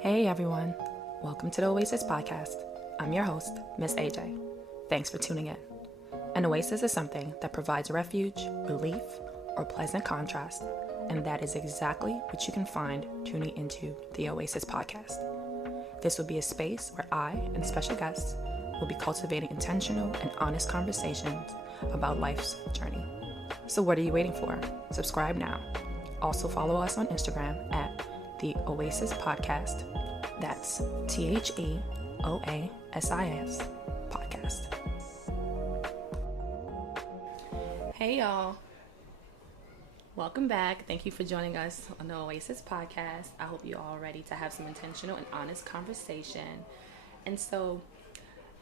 Hey everyone, welcome to the Oasis Podcast. I'm your host, Miss AJ. Thanks for tuning in. An oasis is something that provides refuge, relief, or pleasant contrast, and that is exactly what you can find tuning into the Oasis Podcast. This will be a space where I and special guests will be cultivating intentional and honest conversations about life's journey. So what are you waiting for? Subscribe now. Also follow us on Instagram at the Oasis Podcast. That's TheOasis Podcast. Hey y'all. Welcome back. Thank you for joining us on the Oasis Podcast. I hope you're all ready to have some intentional and honest conversation. And so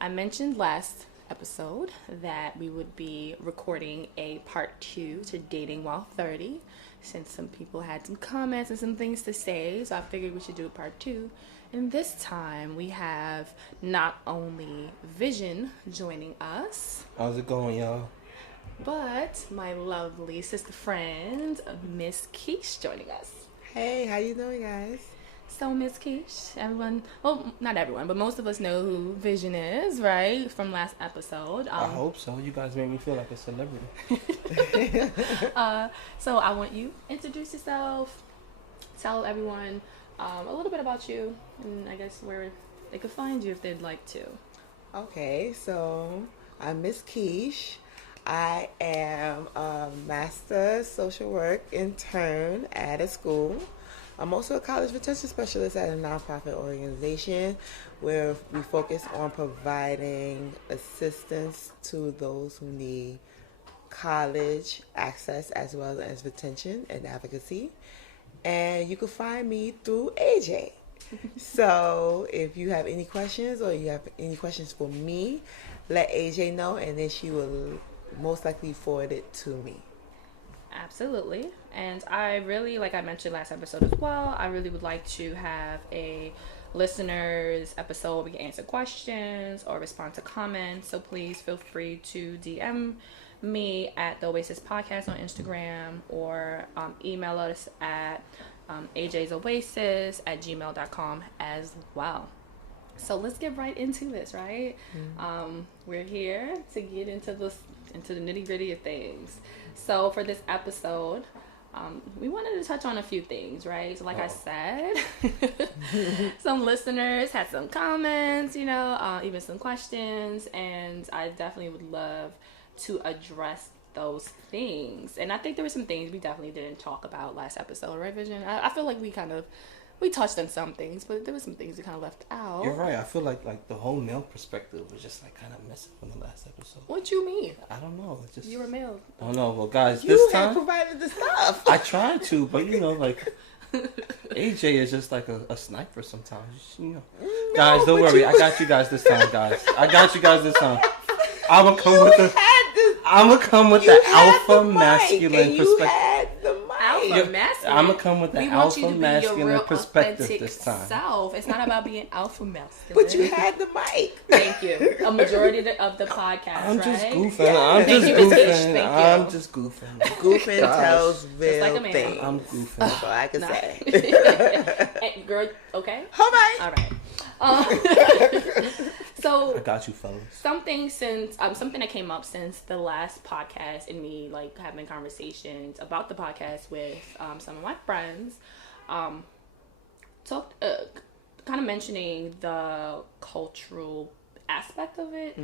I mentioned last episode that we would be recording a part 2 to dating while 30, since some people had some comments and some things to say, so I figured we should do a part 2. And this time we have not only Vision joining us. How's it going, y'all? But my lovely sister friend, Miss Keesh, joining us. Hey, how you doing, guys? So, Miss Keesh, everyone, well, not everyone, but most of us know who Vision is, right? From last episode. I hope so. You guys made me feel like a celebrity. So I want you to introduce yourself, tell everyone a little bit about you, and I guess where they could find you if they'd like to. Okay, so I'm Miss Keesh. I am a master social work intern at a school. I'm also a college retention specialist at a nonprofit organization where we focus on providing assistance to those who need college access as well as retention and advocacy. And you can find me through AJ. So if you have any questions or you have any questions for me, let AJ know and then she will most likely forward it to me. Absolutely. And I really, like I mentioned last episode as well, I really would like to have a listeners episode where we can answer questions or respond to comments. So please feel free to DM me at the Oasis Podcast on Instagram or email us at ajsoasis@gmail.com as well. So let's get right into this, right? Mm-hmm. We're here to get into the nitty-gritty of things. So for this episode, we wanted to touch on a few things, right? So like I said, some listeners had some comments, even some questions, and I definitely would love to address those things. And I think there were some things we definitely didn't talk about last episode, right, Vision? I feel like we touched on some things, but there were some things we kind of left out. You're right. I feel like the whole male perspective was just like kind of missing from the last episode. What you mean? I don't know. It's just you were male. I don't know. Well, guys, you this time had provided the stuff. I tried to, but AJ is just like a sniper sometimes. No, guys, don't worry. I got you guys this time, guys. I'm gonna come with the alpha masculine perspective. Alpha masculine. I'm gonna come with the alpha masculine perspective this time. Self. It's not about being alpha masculine. But you had the mic. Thank you. A majority of the podcast, I'm right? just goofing. Yeah. I'm Thank just you, goofing. Thank I'm you. just goofing. Goofing tells real like a man. things. I'm goofing. That's all I can say. Hey, girl, okay? All right. So I got you, fellas. something that came up since the last podcast and me like having conversations about the podcast with some of my friends, talked kind of mentioning the cultural aspect of it,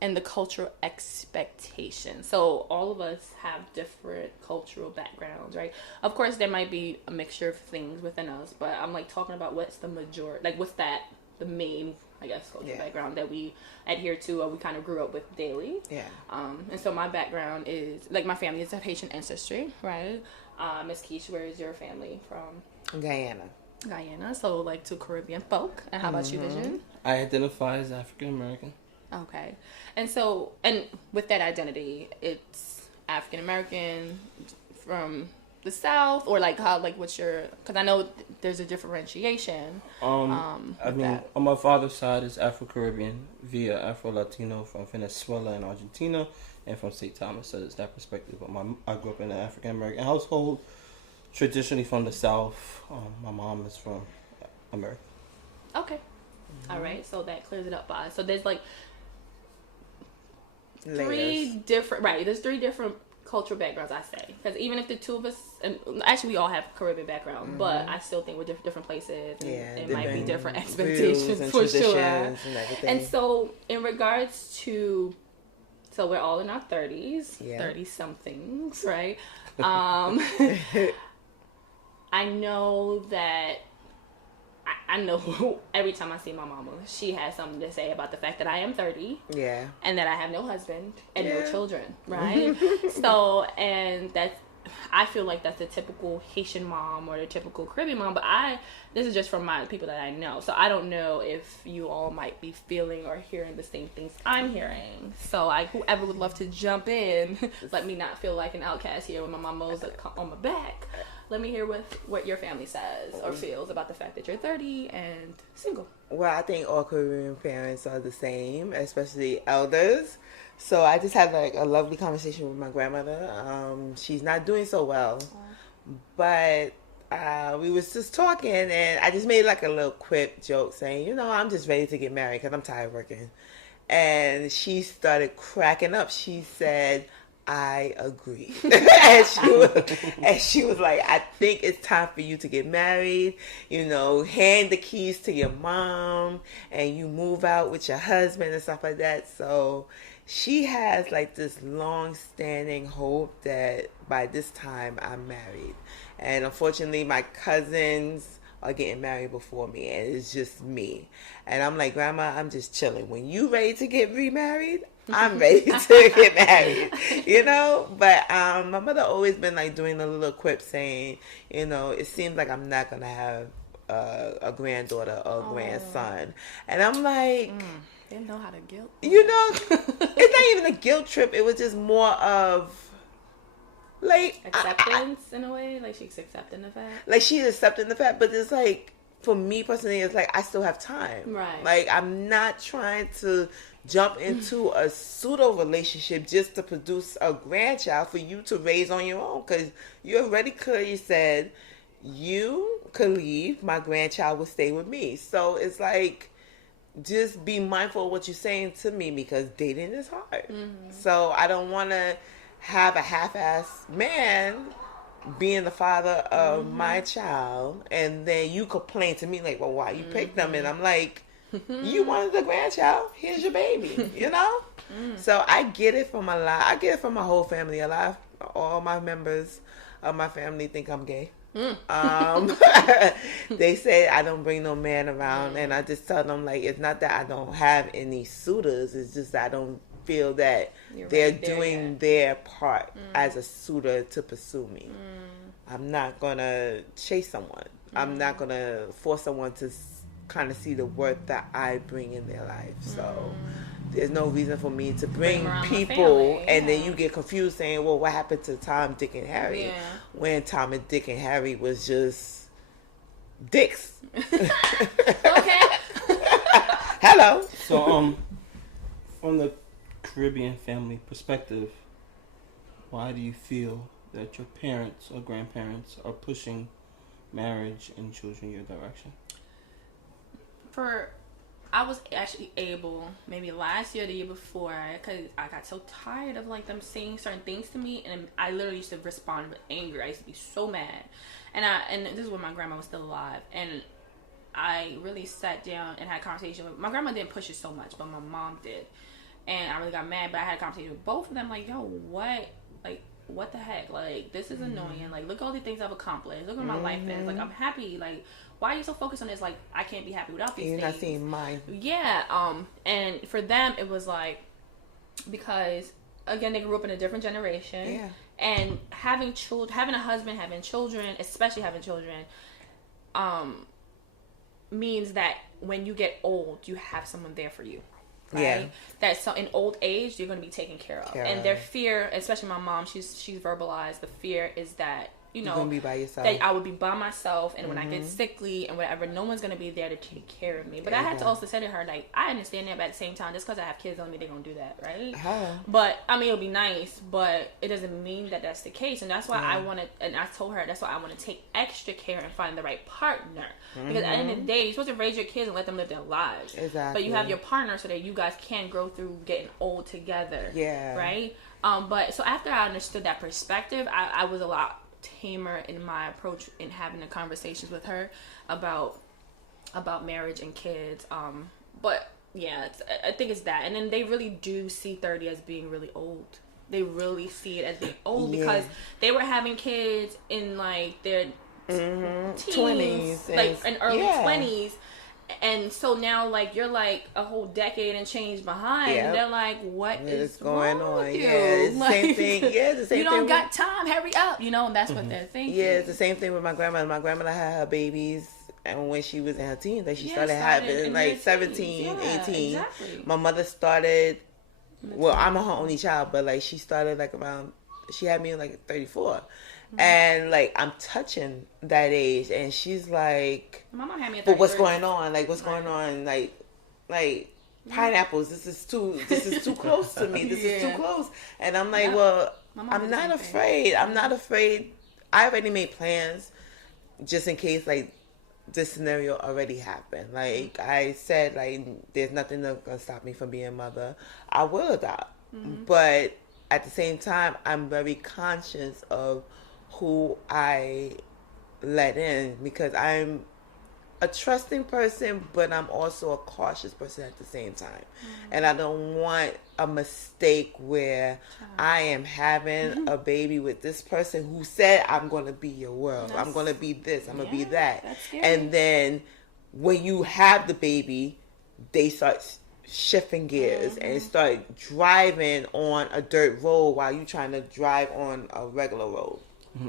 and the cultural expectations. So all of us have different cultural backgrounds, right? Of course, there might be a mixture of things within us, but I'm like talking about what's the majority, like what's the main, I guess, cultural background that we adhere to or we kind of grew up with daily. Yeah. And so my background is, like, my family is of Haitian ancestry, right? Miss Keesh, where is your family from? Guyana. So like to Caribbean folk. And how about you, Vision? I identify as African American. Okay. And so, and with that identity, it's African American from the South, or like how, like what's your, because I know there's a differentiation. I mean, on my father's side is Afro-Caribbean via Afro-Latino from Venezuela and Argentina, and from St. Thomas, so it's that perspective. But I grew up in an African American household traditionally from the South. My mom is from America. Okay. All right. So that clears it up. So there's like three different, right? There's three different cultural backgrounds, I say, because even if the two of us, and actually we all have Caribbean background, but I still think we're different places, and it might be different expectations for sure. And so in regards to, so we're all in our 30s, 30 somethings, right? I know that I know every time I see my mama, she has something to say about the fact that I am 30. Yeah. And that I have no husband and no children, right? So, and that's, I feel like that's the typical Haitian mom or the typical Caribbean mom, but this is just from my people that I know. So I don't know if you all might be feeling or hearing the same things I'm hearing. So whoever would love to jump in, let me not feel like an outcast here with my mama's on my back. Let me hear what your family says or feels about the fact that you're 30 and single. Well, I think all Caribbean parents are the same, especially elders. So I just had like a lovely conversation with my grandmother. She's not doing so well, but we was just talking, and I just made like a little quip joke saying, I'm just ready to get married because I'm tired of working. And she started cracking up. She said, I agree. and she was like, I think it's time for you to get married, hand the keys to your mom and you move out with your husband and stuff like that. So she has like this long-standing hope that by this time I'm married. And unfortunately, my cousins are getting married before me, and it's just me. And I'm like, Grandma, I'm just chilling. When you ready to get remarried, I'm ready to get married, But my mother always been like doing a little quip saying, it seems like I'm not gonna have a granddaughter or a grandson, and I'm like, they know how to guilt. It's not even a guilt trip. It was just more of like acceptance in a way, like she's accepting the fact. Like she's accepting the fact, but it's like for me personally, it's like I still have time. Right. Like I'm not trying to jump into a pseudo relationship just to produce a grandchild for you to raise on your own, because you already clearly said you could leave, my grandchild will stay with me. So it's like, just be mindful of what you're saying to me, because dating is hard. So I don't want to have a half-ass man being the father of my child, and then you complain to me like, well, why you picked them? And I'm like, you wanted a grandchild, here's your baby, So I get it from I get it from my whole family. All my members of my family think I'm gay. They say I don't bring no man around, and I just tell them like, it's not that I don't have any suitors, it's just that I don't feel that they're doing their part as a suitor to pursue me. I'm not gonna chase someone. I'm not gonna force someone to kind of see the worth that I bring in their life. So there's no reason for me to bring people and then you get confused saying, well, what happened to Tom, Dick, and Harry? When Tom and Dick and Harry was just dicks. Okay. Hello. So from the Caribbean family perspective, why do you feel that your parents or grandparents are pushing marriage and children your direction? I was actually able, maybe last year or the year before, because I got so tired of like them saying certain things to me, and I literally used to respond with anger. I used to be so mad, and this is when my grandma was still alive, and I really sat down and had a conversation with my grandma. Didn't push it so much, but my mom did, and I really got mad. But I had a conversation with both of them, like, yo, what the heck? Like, this is annoying. Like, look at all the things I've accomplished. Look what my life is. Like, I'm happy. Like, why are you so focused on this? Like, I can't be happy without these things. You're not seeing mine. Yeah. And for them, it was like, because, again, they grew up in a different generation. Yeah. And having a husband, having children, especially having children, means that when you get old, you have someone there for you. Right? Yeah. That so in old age you're going to be taken care of. And their fear, especially my mom, she's verbalized the fear is that you know, gonna be by yourself. that I would be by myself, and when I get sickly and whatever, no one's gonna be there to take care of me. But I had to also say to her, like, I understand that, but at the same time, just because I have kids don't mean they're gonna do that, right? But I mean, it'll be nice, but it doesn't mean that that's the case, and that's why I want to. And I told her that's why I want to take extra care and find the right partner, because at the end of the day, you're supposed to raise your kids and let them live their lives. Exactly. But you have your partner so that you guys can grow through getting old together. Yeah. Right. But so after I understood that perspective, I was a lot tamer in my approach in having the conversations with her about marriage and kids. But yeah, I think it's that. And then they really do see 30 as being really old. They really see it as being old because they were having kids in like their teens, 20s, like in early 20s. And so now, like, you're like a whole decade and change behind. And they're like, what is going on with you? Yeah, it's the like, same thing. Yeah, it's the same you thing. don't got time. Hurry up. You know, and that's what they're thinking. Yeah, it's the same thing with my grandmother. My grandmother had her babies, and when she was in her teens, like she started having like 17, 18. Exactly. My mother started. Well, I'm her only child, but like she started like around. She had me like 34. And like I'm touching that age, and she's like, "My mom had me at but what's going on? Like what's going on? Like pineapples. This is too close to me. This is too close." And I'm like, "Well, I'm not afraid. I'm not afraid. I already made plans, just in case like this scenario already happened. Like I said, like there's nothing that's gonna stop me from being a mother. I will adopt, but at the same time, I'm very conscious of who I let in, because I'm a trusting person, but I'm also a cautious person at the same time. And I don't want a mistake where I am having a baby with this person who said, I'm going to be your world. I'm going to be this. I'm going to be that. And then when you have the baby, they start shifting gears and start driving on a dirt road while you're trying to drive on a regular road.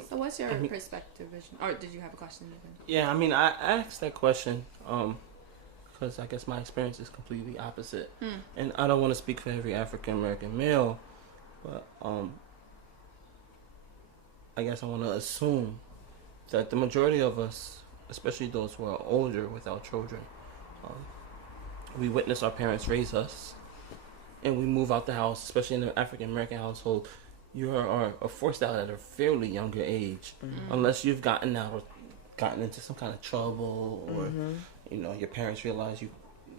So what's your perspective, vision? Or did you have a question even? Yeah, I mean, I asked that question because I guess my experience is completely opposite. And I don't want to speak for every African-American male, but I guess I want to assume that the majority of us, especially those who are older without children, we witness our parents raise us, and we move out the house, especially in an African-American household. You are forced out at a fairly younger age, unless you've gotten into some kind of trouble, or you know, your parents realize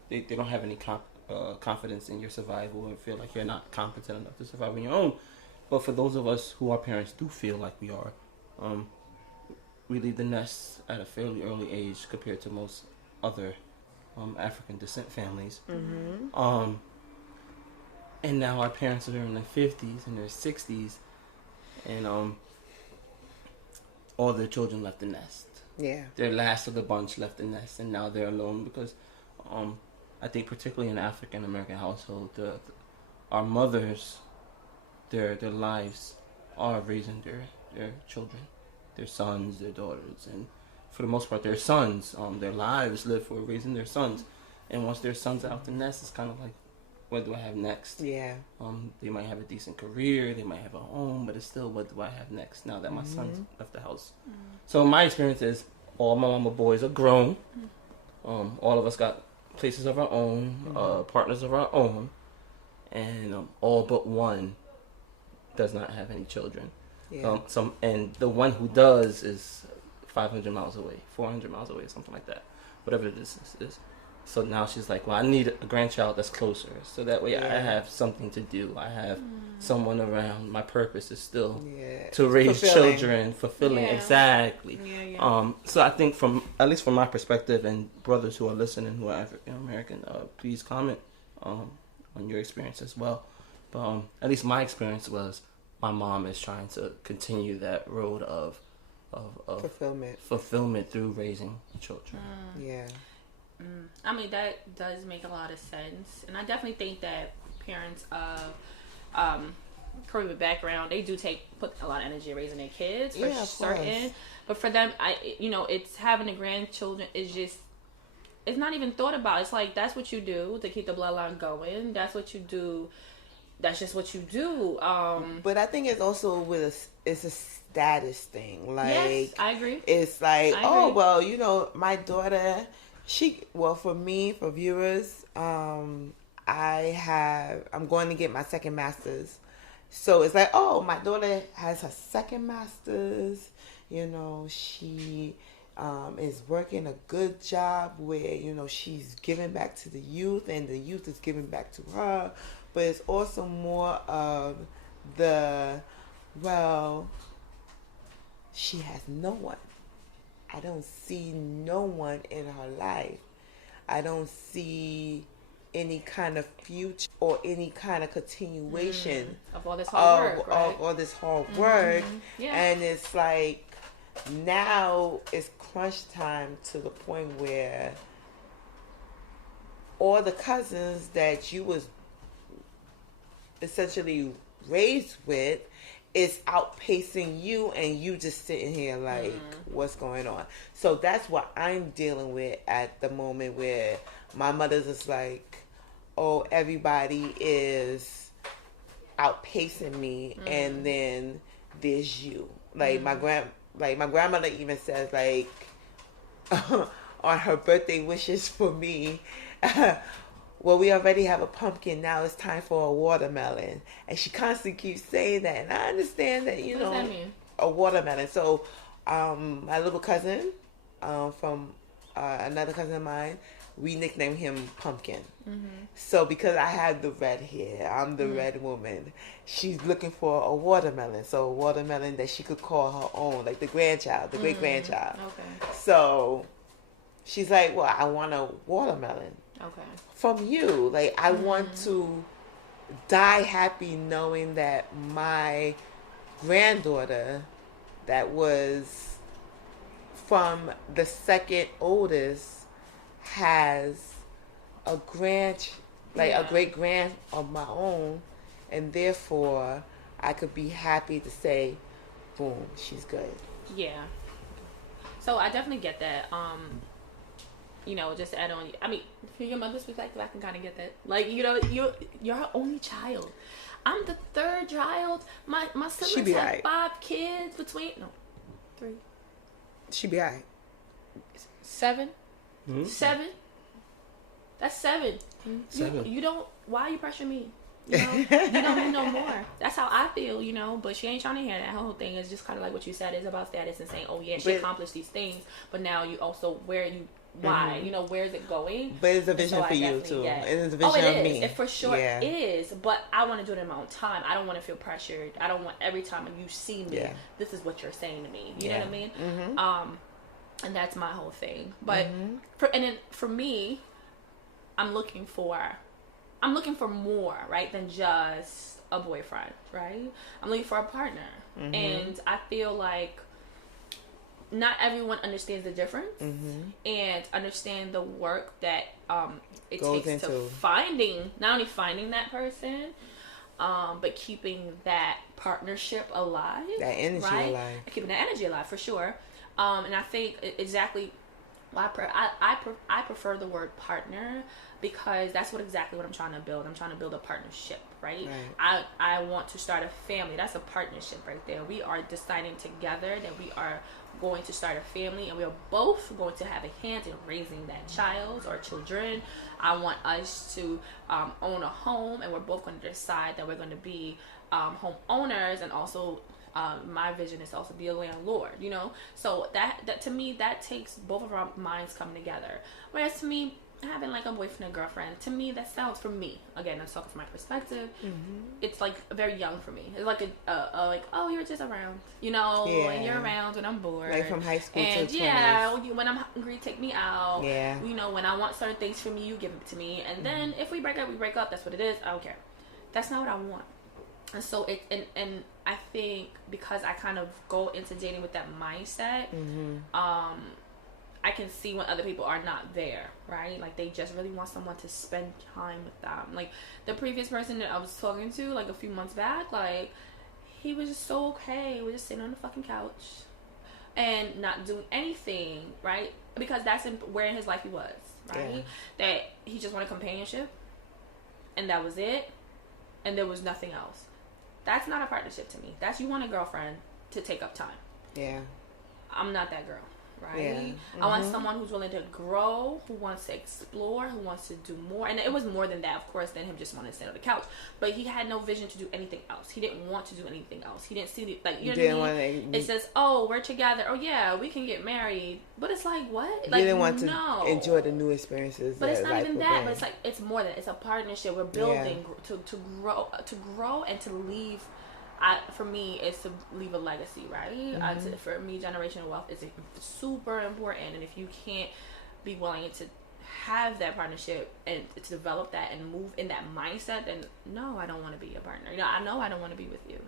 they don't have any confidence in your survival, or feel like you're not competent enough to survive on your own. But for those of us who our parents do feel like we are, we leave the nest at a fairly early age compared to most other African descent families. And now our parents are in their 50s and their 60s, and all their children left the nest. Yeah. Their last of the bunch left the nest, and now they're alone because I think particularly in an African American household, our mothers, their lives are raising their children, their sons, their daughters, and for the most part their sons. Their lives live for raising their sons, and once their sons are out the nest, it's kind of like, what do I have next? Yeah. They might have a decent career, they might have a home, but it's still, what do I have next now that my son's left the house? So my experience is all my mama boys are grown. All of us got places of our own, partners of our own, and all but one does not have any children. Yeah. And the one who does is 500 miles away, 400 miles away, something like that, whatever the distance is. So now she's like, well, I need a grandchild that's closer, so that way I have something to do. I have someone around. My purpose is still to raise children, fulfilling. Exactly. So I think at least from my perspective, and brothers who are listening who are African American, please comment on your experience as well. But at least my experience was my mom is trying to continue that road of fulfillment through raising children. I mean, that does make a lot of sense, and I definitely think that parents of Caribbean background, they do put a lot of energy raising their kids for certain. But for them, it's having the grandchildren is just, it's not even thought about. It's like that's what you do to keep the bloodline going. That's what you do. That's just what you do. But I think it's also with it's a status thing. Like, yes, I agree. It's like, I oh, agree. well, you know, my daughter, for me, for viewers, I'm going to get my second master's. So it's like, oh, my daughter has her second master's. You know, she is working a good job where, you know, she's giving back to the youth and the youth is giving back to her. But it's also more of well, she has no one. I don't see no one in her life. I don't see any kind of future or any kind of continuation of all this hard work, right? Of all this hard work. Yeah. And it's like, now it's crunch time to the point where all the cousins that you was essentially raised with is outpacing you, and you just sitting here like, what's going on? So that's what I'm dealing with at the moment, where my mother's just like, oh, everybody is outpacing me, and then there's you. Like my grandmother even says, like, on her birthday wishes for me, well, we already have a pumpkin. Now it's time for a watermelon. And she constantly keeps saying that. And I understand that, what does that mean? A watermelon. So, my little cousin, from another cousin of mine, we nicknamed him Pumpkin. So, because I have the red hair, I'm the red woman, she's looking for a watermelon. So, a watermelon that she could call her own, like the grandchild, the great-grandchild. Okay. So, she's like, well, I want a watermelon. Okay. From you. Like, I want to die happy knowing that my granddaughter, that was from the second oldest, has a a great grand of my own, and therefore I could be happy to say, boom, she's good. Yeah. So I definitely get that. You know, just to add on, I mean, from your mother's perspective, I can kind of get that. Like, you know, you're her only child. I'm the third child. My siblings had right. 5 kids between 3. She be alright. 7. 7. That's 7. 7. You don't. Why are you pressuring me? You know, you don't need no more. That's how I feel, you know. But she ain't trying to hear that. Her whole thing is just kind of like what you said, is about status and saying, oh yeah, she accomplished these things, but now you also why, you know, where's it going? But it's a vision for you too. It is a vision of me. It for sure is. But I want to do it in my own time. I don't want to feel pressured. I don't want every time you see me, this is what you're saying to me. You know what I mean? And that's my whole thing. But for me, I'm looking for more, right, than just a boyfriend, right? I'm looking for a partner. And I feel like not everyone understands the difference and understand the work that it takes to not only finding that person, but keeping that partnership alive, that energy alive, keeping that energy alive for sure. And I think exactly why I prefer the word partner, because that's exactly what I'm trying to build. I'm trying to build a partnership, right? I want to start a family. That's a partnership right there. We are deciding together that we are going to start a family, and we are both going to have a hand in raising that child or children. I want us to own a home, and we're both going to decide that we're going to be home owners, and also my vision is to also be a landlord, you know. So that to me, that takes both of our minds coming together. Whereas to me, having like a boyfriend and girlfriend, to me, that sounds, for me, again, I'm talking from my perspective, it's like very young for me. It's like like, oh, you're just around, you know, and you're around when I'm bored, like from high school and to 20s. When I'm hungry, take me out, you know, when I want certain things from you give it to me, and then if we break up, we break up. That's what it is. I don't care. That's not what I want. And so and I think because I kind of go into dating with that mindset, I can see when other people are not there, right? Like, they just really want someone to spend time with them. Like, the previous person that I was talking to, like, a few months back, like, he was just so okay. We're just sitting on the fucking couch and not doing anything, right? Because that's where in his life he was, right? That he just wanted companionship, and that was it, and there was nothing else. That's not a partnership to me. That's, you want a girlfriend, to take up time. Yeah. I'm not that girl, right? Yeah. Mm-hmm. I want someone who's willing to grow, who wants to explore, who wants to do more. And it was more than that, of course, than him just wanting to sit on the couch. But he had no vision to do anything else. He didn't want to do anything else. He didn't see the, like, you know what I mean? It says, oh, we're together. Oh, yeah, we can get married. But it's like, what? Like, you didn't want to enjoy the new experiences. But it's not even that. But it's like, it's more than, it's a partnership. We're building to grow and to leave. For me, is to leave a legacy, right? For me, generational wealth is super important, and if you can't be willing to have that partnership and to develop that and move in that mindset, then no, I don't want to be your partner. You know, I don't want to be with you.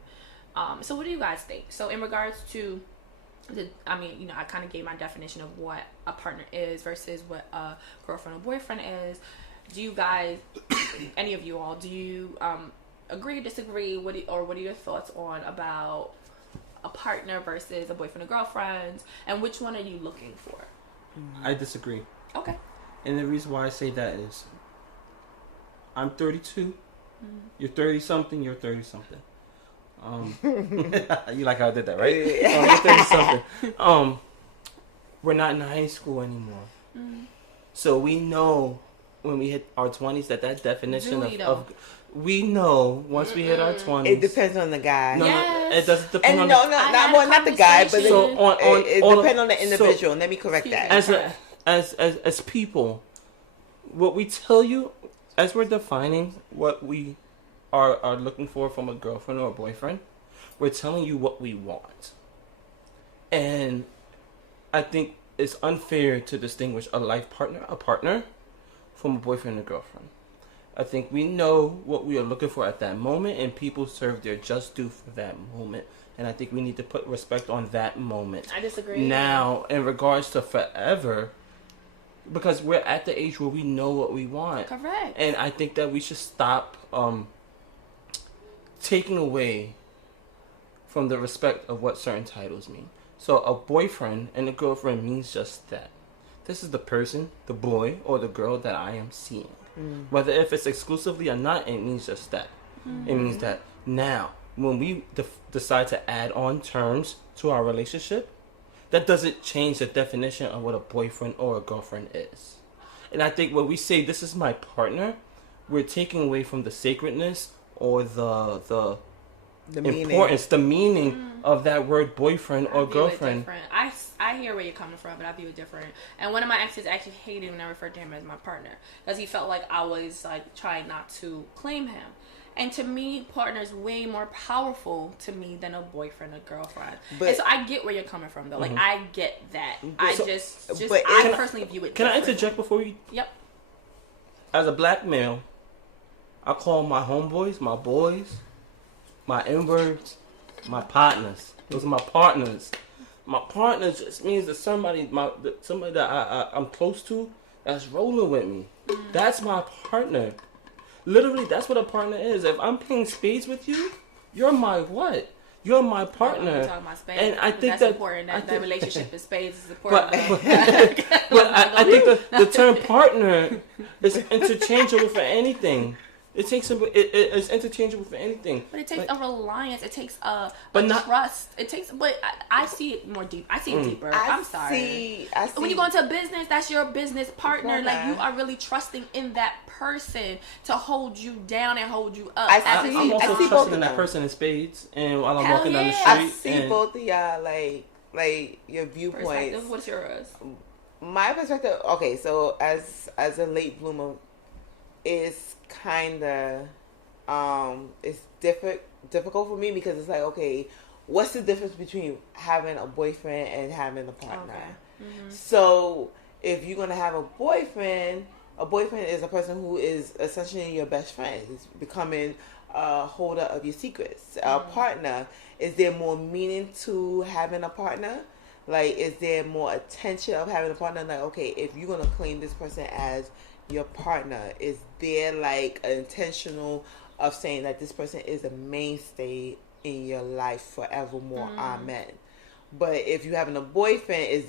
So what do you guys think? So in regards to I kind of gave my definition of what a partner is versus what a girlfriend or boyfriend is. Do you guys, any of you all, do you agree, disagree? What are your thoughts on about a partner versus a boyfriend or girlfriend, and which one are you looking for? I disagree. Okay. And the reason why I say that is, I'm 32. You're 30 something. You're 30 something. You like how I did that, right? You're 30 something. We're not in high school anymore, so we know when we hit our 20s that definition of we know once we hit our 20s. It depends on the guy. No, yes. it doesn't depend on not the guy, but it depends on the individual. So, let me correct that. As people, what we tell you, as we're defining what we are looking for from a girlfriend or a boyfriend, we're telling you what we want. And I think it's unfair to distinguish a life partner, a partner, from a boyfriend or girlfriend. I think we know what we are looking for at that moment, and people serve their just due for that moment. And I think we need to put respect on that moment. I disagree. Now, in regards to forever, because we're at the age where we know what we want. Correct. And I think that we should stop taking away from the respect of what certain titles mean. So a boyfriend and a girlfriend means just that. This is the person, the boy or the girl that I am seeing. Whether if it's exclusively or not, it means just that. It means that now, when we decide to add on terms to our relationship, that doesn't change the definition of what a boyfriend or a girlfriend is. And I think when we say this is my partner, we're taking away from the sacredness or the importance, the meaning of that word boyfriend or girlfriend. I hear where you're coming from, but I view it different. And one of my exes actually hated when I referred to him as my partner, because he felt like I was like trying not to claim him. And to me, partner is way more powerful to me than a boyfriend or girlfriend. And so I get where you're coming from, though. Like, I get that. I personally view it different. Can I interject before you? Yep. As a black male, I call my homeboys, my boys, my inwards, my partners. Those are my partners. My partner just means that somebody that I'm close to that's rolling with me. That's my partner. Literally, that's what a partner is. If I'm playing spades with you, you're my what? You're my partner. We're talking about spades. And I think that's important. That relationship in spades is important. But I think the term partner is interchangeable for anything. It's interchangeable for anything. But it takes a reliance. It takes a trust. It takes. But I see it more deep. I see it deeper. I'm sorry. I see. When you go into a business, that's your business partner. Like, you are really trusting in that person to hold you down and hold you up. I'm also trusting in that person in spades, and while I'm walking down the street, I see both of y'all like your viewpoints. What's yours? My perspective. Okay, so as a late bloomer, is kind of it's difficult for me, because it's like, okay, what's the difference between having a boyfriend and having a partner? Okay. So if you're gonna have a boyfriend is a person who is essentially your best friend. He's becoming a holder of your secrets. A partner, is there more meaning to having a partner? Like, is there more attention of having a partner? Like, okay, if you're gonna claim this person as your partner, is there like an intentional of saying that this person is a mainstay in your life forevermore? Amen. But if you're having a boyfriend, is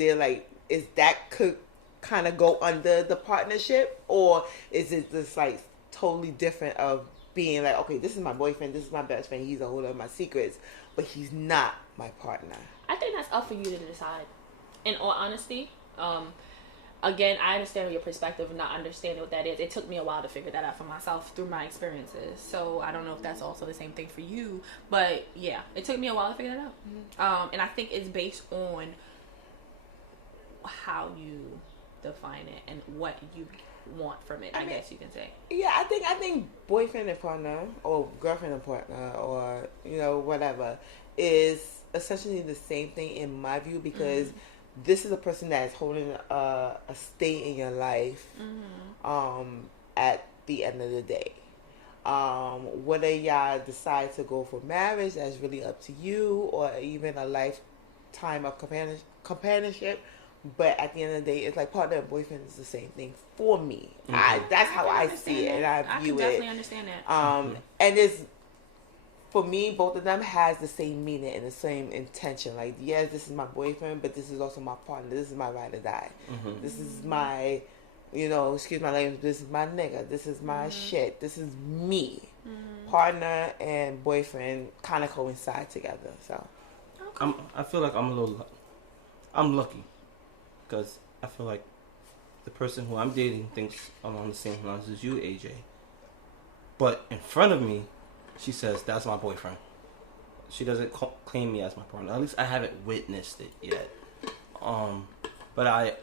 that could kind of go under the partnership, or is it just like totally different of being like, okay, this is my boyfriend, this is my best friend, he's a holder of my secrets, but he's not my partner. I think that's up for you to decide. In all honesty, again, I understand your perspective and not understanding what that is. It took me a while to figure that out for myself through my experiences. So I don't know if that's also the same thing for you. But yeah, it took me a while to figure that out. Mm-hmm. And I think it's based on how you define it and what you want from it, I guess you can say. Yeah, I think boyfriend and partner or girlfriend and partner or, whatever is essentially the same thing in my view, because this is a person that is holding a stay in your life at the end of the day. Whether y'all decide to go for marriage, that's really up to you, or even a lifetime of companionship. But at the end of the day, it's like partner and boyfriend is the same thing for me. That's how I see it, and I view it. I can definitely understand that. And it's, for me, both of them has the same meaning and the same intention. Like, yes, this is my boyfriend, but this is also my partner. This is my ride or die. Mm-hmm. This is my, excuse my language, this is my nigga. This is my shit. This is me. Mm-hmm. Partner and boyfriend kind of coincide together. So, okay. I feel like I'm lucky, because I feel like the person who I'm dating thinks I'm on the same lines as you, AJ. But in front of me, she says, that's my boyfriend. She doesn't claim me as my partner. At least I haven't witnessed it yet. But I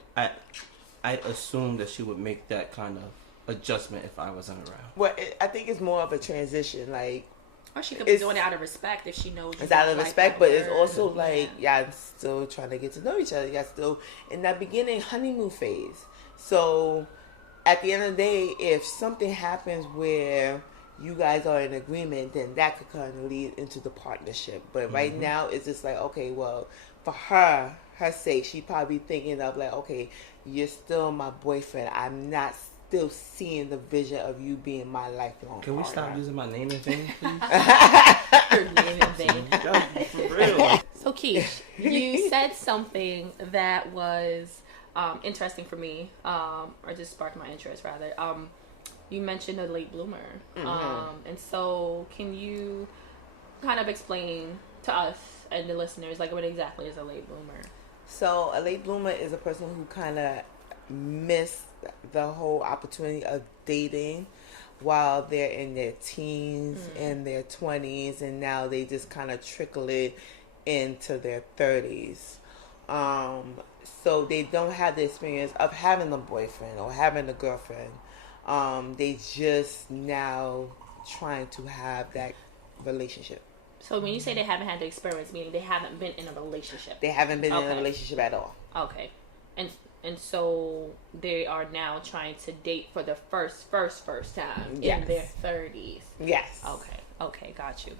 assume that she would make that kind of adjustment if I wasn't around. Well, I think it's more of a transition. Like, or she could be doing it out of respect if she knows. It's out of respect, but it's also like, y'all still trying to get to know each other. Y'all still in that beginning honeymoon phase. So at the end of the day, if something happens where you guys are in agreement, then that could kind of lead into the partnership. But right now, it's just like, okay, well, for her sake, she probably thinking of like, okay, you're still my boyfriend. I'm not still seeing the vision of you being my lifelong Can we partner. stop using my name in vain, please? Your name in vain. For real. So, Keesh, you said something that was interesting for me, or just sparked my interest, rather. You mentioned a late bloomer. And so can you kind of explain to us and the listeners, like, what exactly is a late bloomer? So a late bloomer is a person who kind of missed the whole opportunity of dating while they're in their teens and their 20s, and now they just kind of trickle it into their 30s. So they don't have the experience of having a boyfriend or having a girlfriend. They just now trying to have that relationship. So when you say they haven't had the experience, meaning they haven't been in a relationship. They haven't been in a relationship at all. Okay. And so they are now trying to date for the first time in their 30s. Yes. Okay, got you.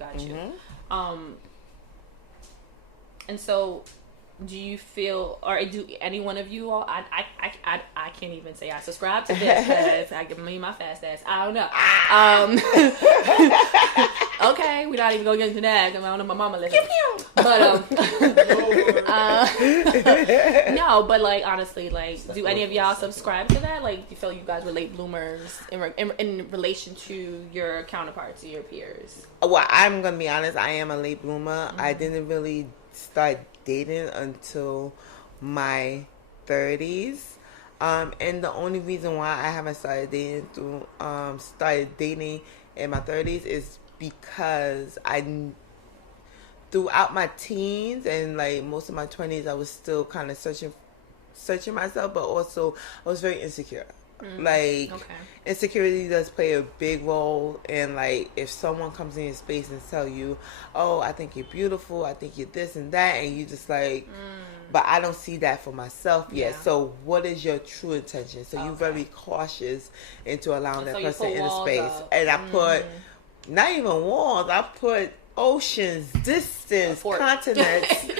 And so do you feel, or do any one of you all, I can't even say I subscribe to this because I give me my fast ass. I don't know. Okay, we're not even going to get into that because I don't know my mama listens. But, no, but like, honestly, like, do any of y'all subscribe to that? Like, do you feel you guys were late bloomers in relation to your counterparts or your peers? Well, I'm going to be honest. I am a late bloomer. I didn't really start dating until my 30s. And the only reason why I haven't started dating in my 30s is because throughout my teens and like most of my 20s, I was still kind of searching myself, but also I was very insecure. Insecurity does play a big role in, like, if someone comes in your space and tell you, oh, I think you're beautiful, I think you're this and that, and you just like, but I don't see that for myself yet. So what is your true intention? So you're very cautious into allowing that person in the space. And I put not even walls, I put oceans, distance, continents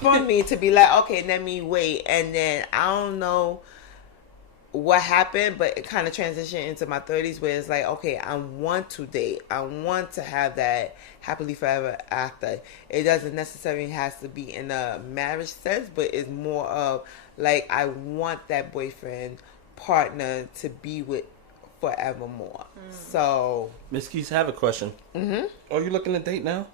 for me to be like, okay, let me wait. And then I don't know what happened, but it kind of transitioned into my 30s where it's like, okay, I want to date. I want to have that happily forever after. It doesn't necessarily have to be in a marriage sense, but it's more of like, I want that boyfriend partner to be with forevermore. So, Miss Keesh, I have a question. Are you looking to date now?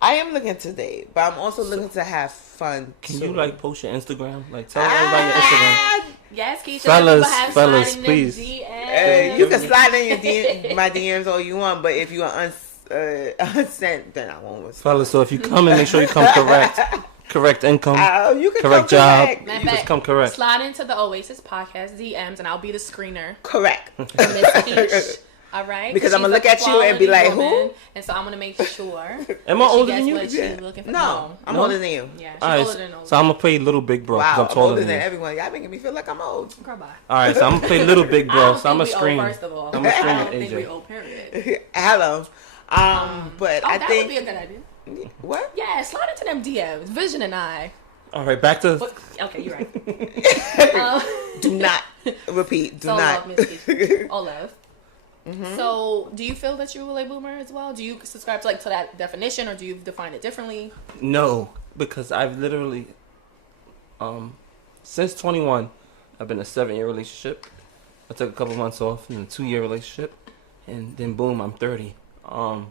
I am looking to date, but I'm also looking to have fun. Can too. you like post your Instagram? Like tell everybody your Instagram. Yes, Keisha. Fellas, please. You can slide in your my DMs all you want, but if you are unsent, then I won't. Fellas, so if you come and make sure you come correct income, you can correct come job, correct. you just come correct. Slide into the Oasis Podcast DMs, and I'll be the screener. Correct. For Miss Keesh. All right, because I'm gonna look at you and be like, "Who?" And so I'm gonna make sure. Am I older than you? No, I'm older than you. Yeah, she's right, older than us. so I'm gonna play Little Big Bro. Wow, I'm older than everyone. Y'all making me feel like I'm old. Girl, bye. All right, so I'm gonna play Little Big Bro. So I'm gonna scream. First of all, I'm gonna scream I at don't think we AJ. old. Period. Hello. But I that think would be a good idea. What? Yeah, slide into them DMs. Vision and I. All right, back to. Okay, you're right. Do not repeat. Do so not. Love, Miss Keisha. All love. Mm-hmm. So, do you feel that you're a late bloomer as well? Do you subscribe to that definition, or do you define it differently? No, because I've literally, since 21, I've been in a 7-year relationship. I took a couple months off in a 2-year relationship, and then boom, I'm 30. I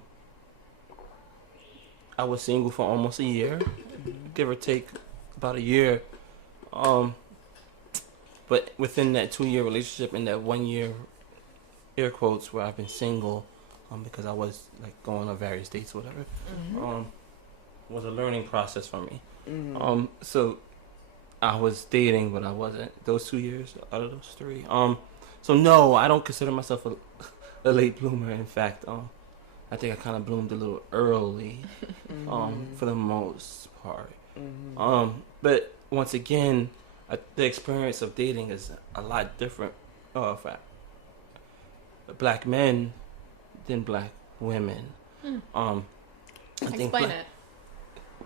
was single for almost a year, give or take about a year. But within that 2-year relationship and that 1 year, air quotes, where I've been single, because I was like going on various dates or whatever, was a learning process for me. So I was dating, but I wasn't. Those 2 years out of those 3. So no, I don't consider myself a late bloomer. In fact, I think I kind of bloomed a little early, for the most part. But once again, the experience of dating is a lot different for black men than black women. I think Explain it.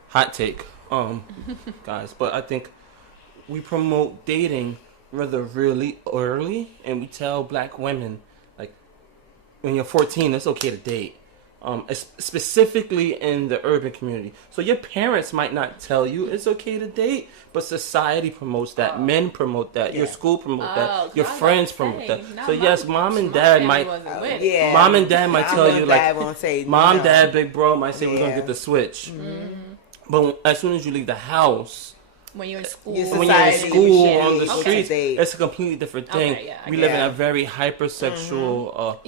Hot take, guys, but I think we promote dating rather really early, and we tell black women, like, when you're 14, it's okay to date. Specifically in the urban community. So your parents might not tell you it's okay to date, but society promotes that. Men promote that. Your school promote that. Your friends promote that. So yes, mom and dad might. Mom and dad might tell you, like, mom, dad, big bro might say we're gonna get the switch. But as soon as you leave the house, when you're in school, on the streets, it's a completely different thing. We live in a very hypersexual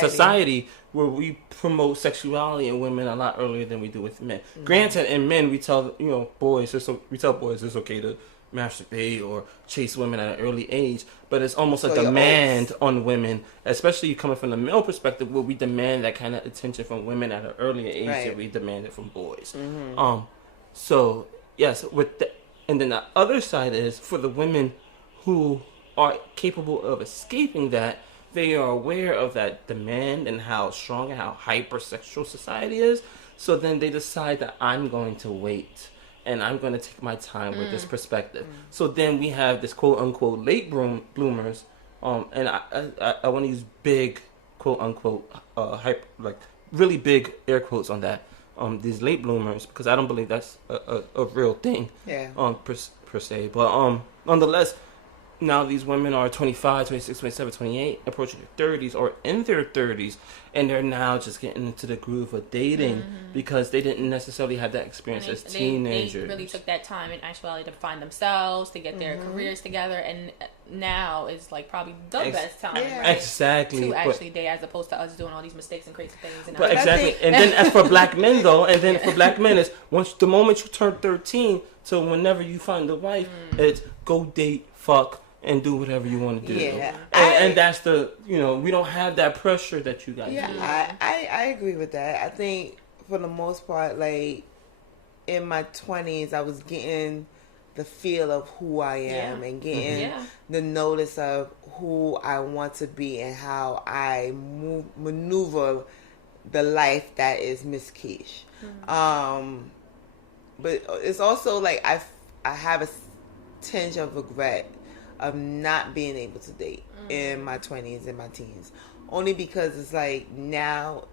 society where we promote sexuality in women a lot earlier than we do with men. Granted, in men, we tell boys it's okay to masturbate or chase women at an early age, but it's almost a demand on women, especially coming from the male perspective, where we demand that kind of attention from women at an earlier age than we demand it from boys. So yes, and then the other side is for the women who are capable of escaping that. They are aware of that demand and how strong and how hypersexual society is. So then they decide that I'm going to wait and I'm going to take my time with this perspective. So then we have this quote unquote late bloomers. And I want to use big quote unquote really big air quotes on that. These late bloomers, because I don't believe that's a real thing. Per se. But nonetheless, now these women are 25, 26, 27, 28, approaching their 30s or in their 30s, and they're now just getting into the groove of dating because they didn't necessarily have that experience as teenagers. They really took that time in actuality to find themselves, to get their careers together, and now is like probably the best time exactly to actually date, as opposed to us doing all these mistakes and crazy things. And and then as for black men though, for black men is the moment you turn 13 to whenever you find a wife, it's go date, fuck, and do whatever you want to do. And that's we don't have that pressure that you guys do. I agree with that. I think for the most part, like in my 20s, I was getting the feel of who I am and getting the notice of who I want to be and how I maneuver the life that is Miss Keesh. But it's also like I have a tinge of regret of not being able to date in my 20s and my teens, only because it's like now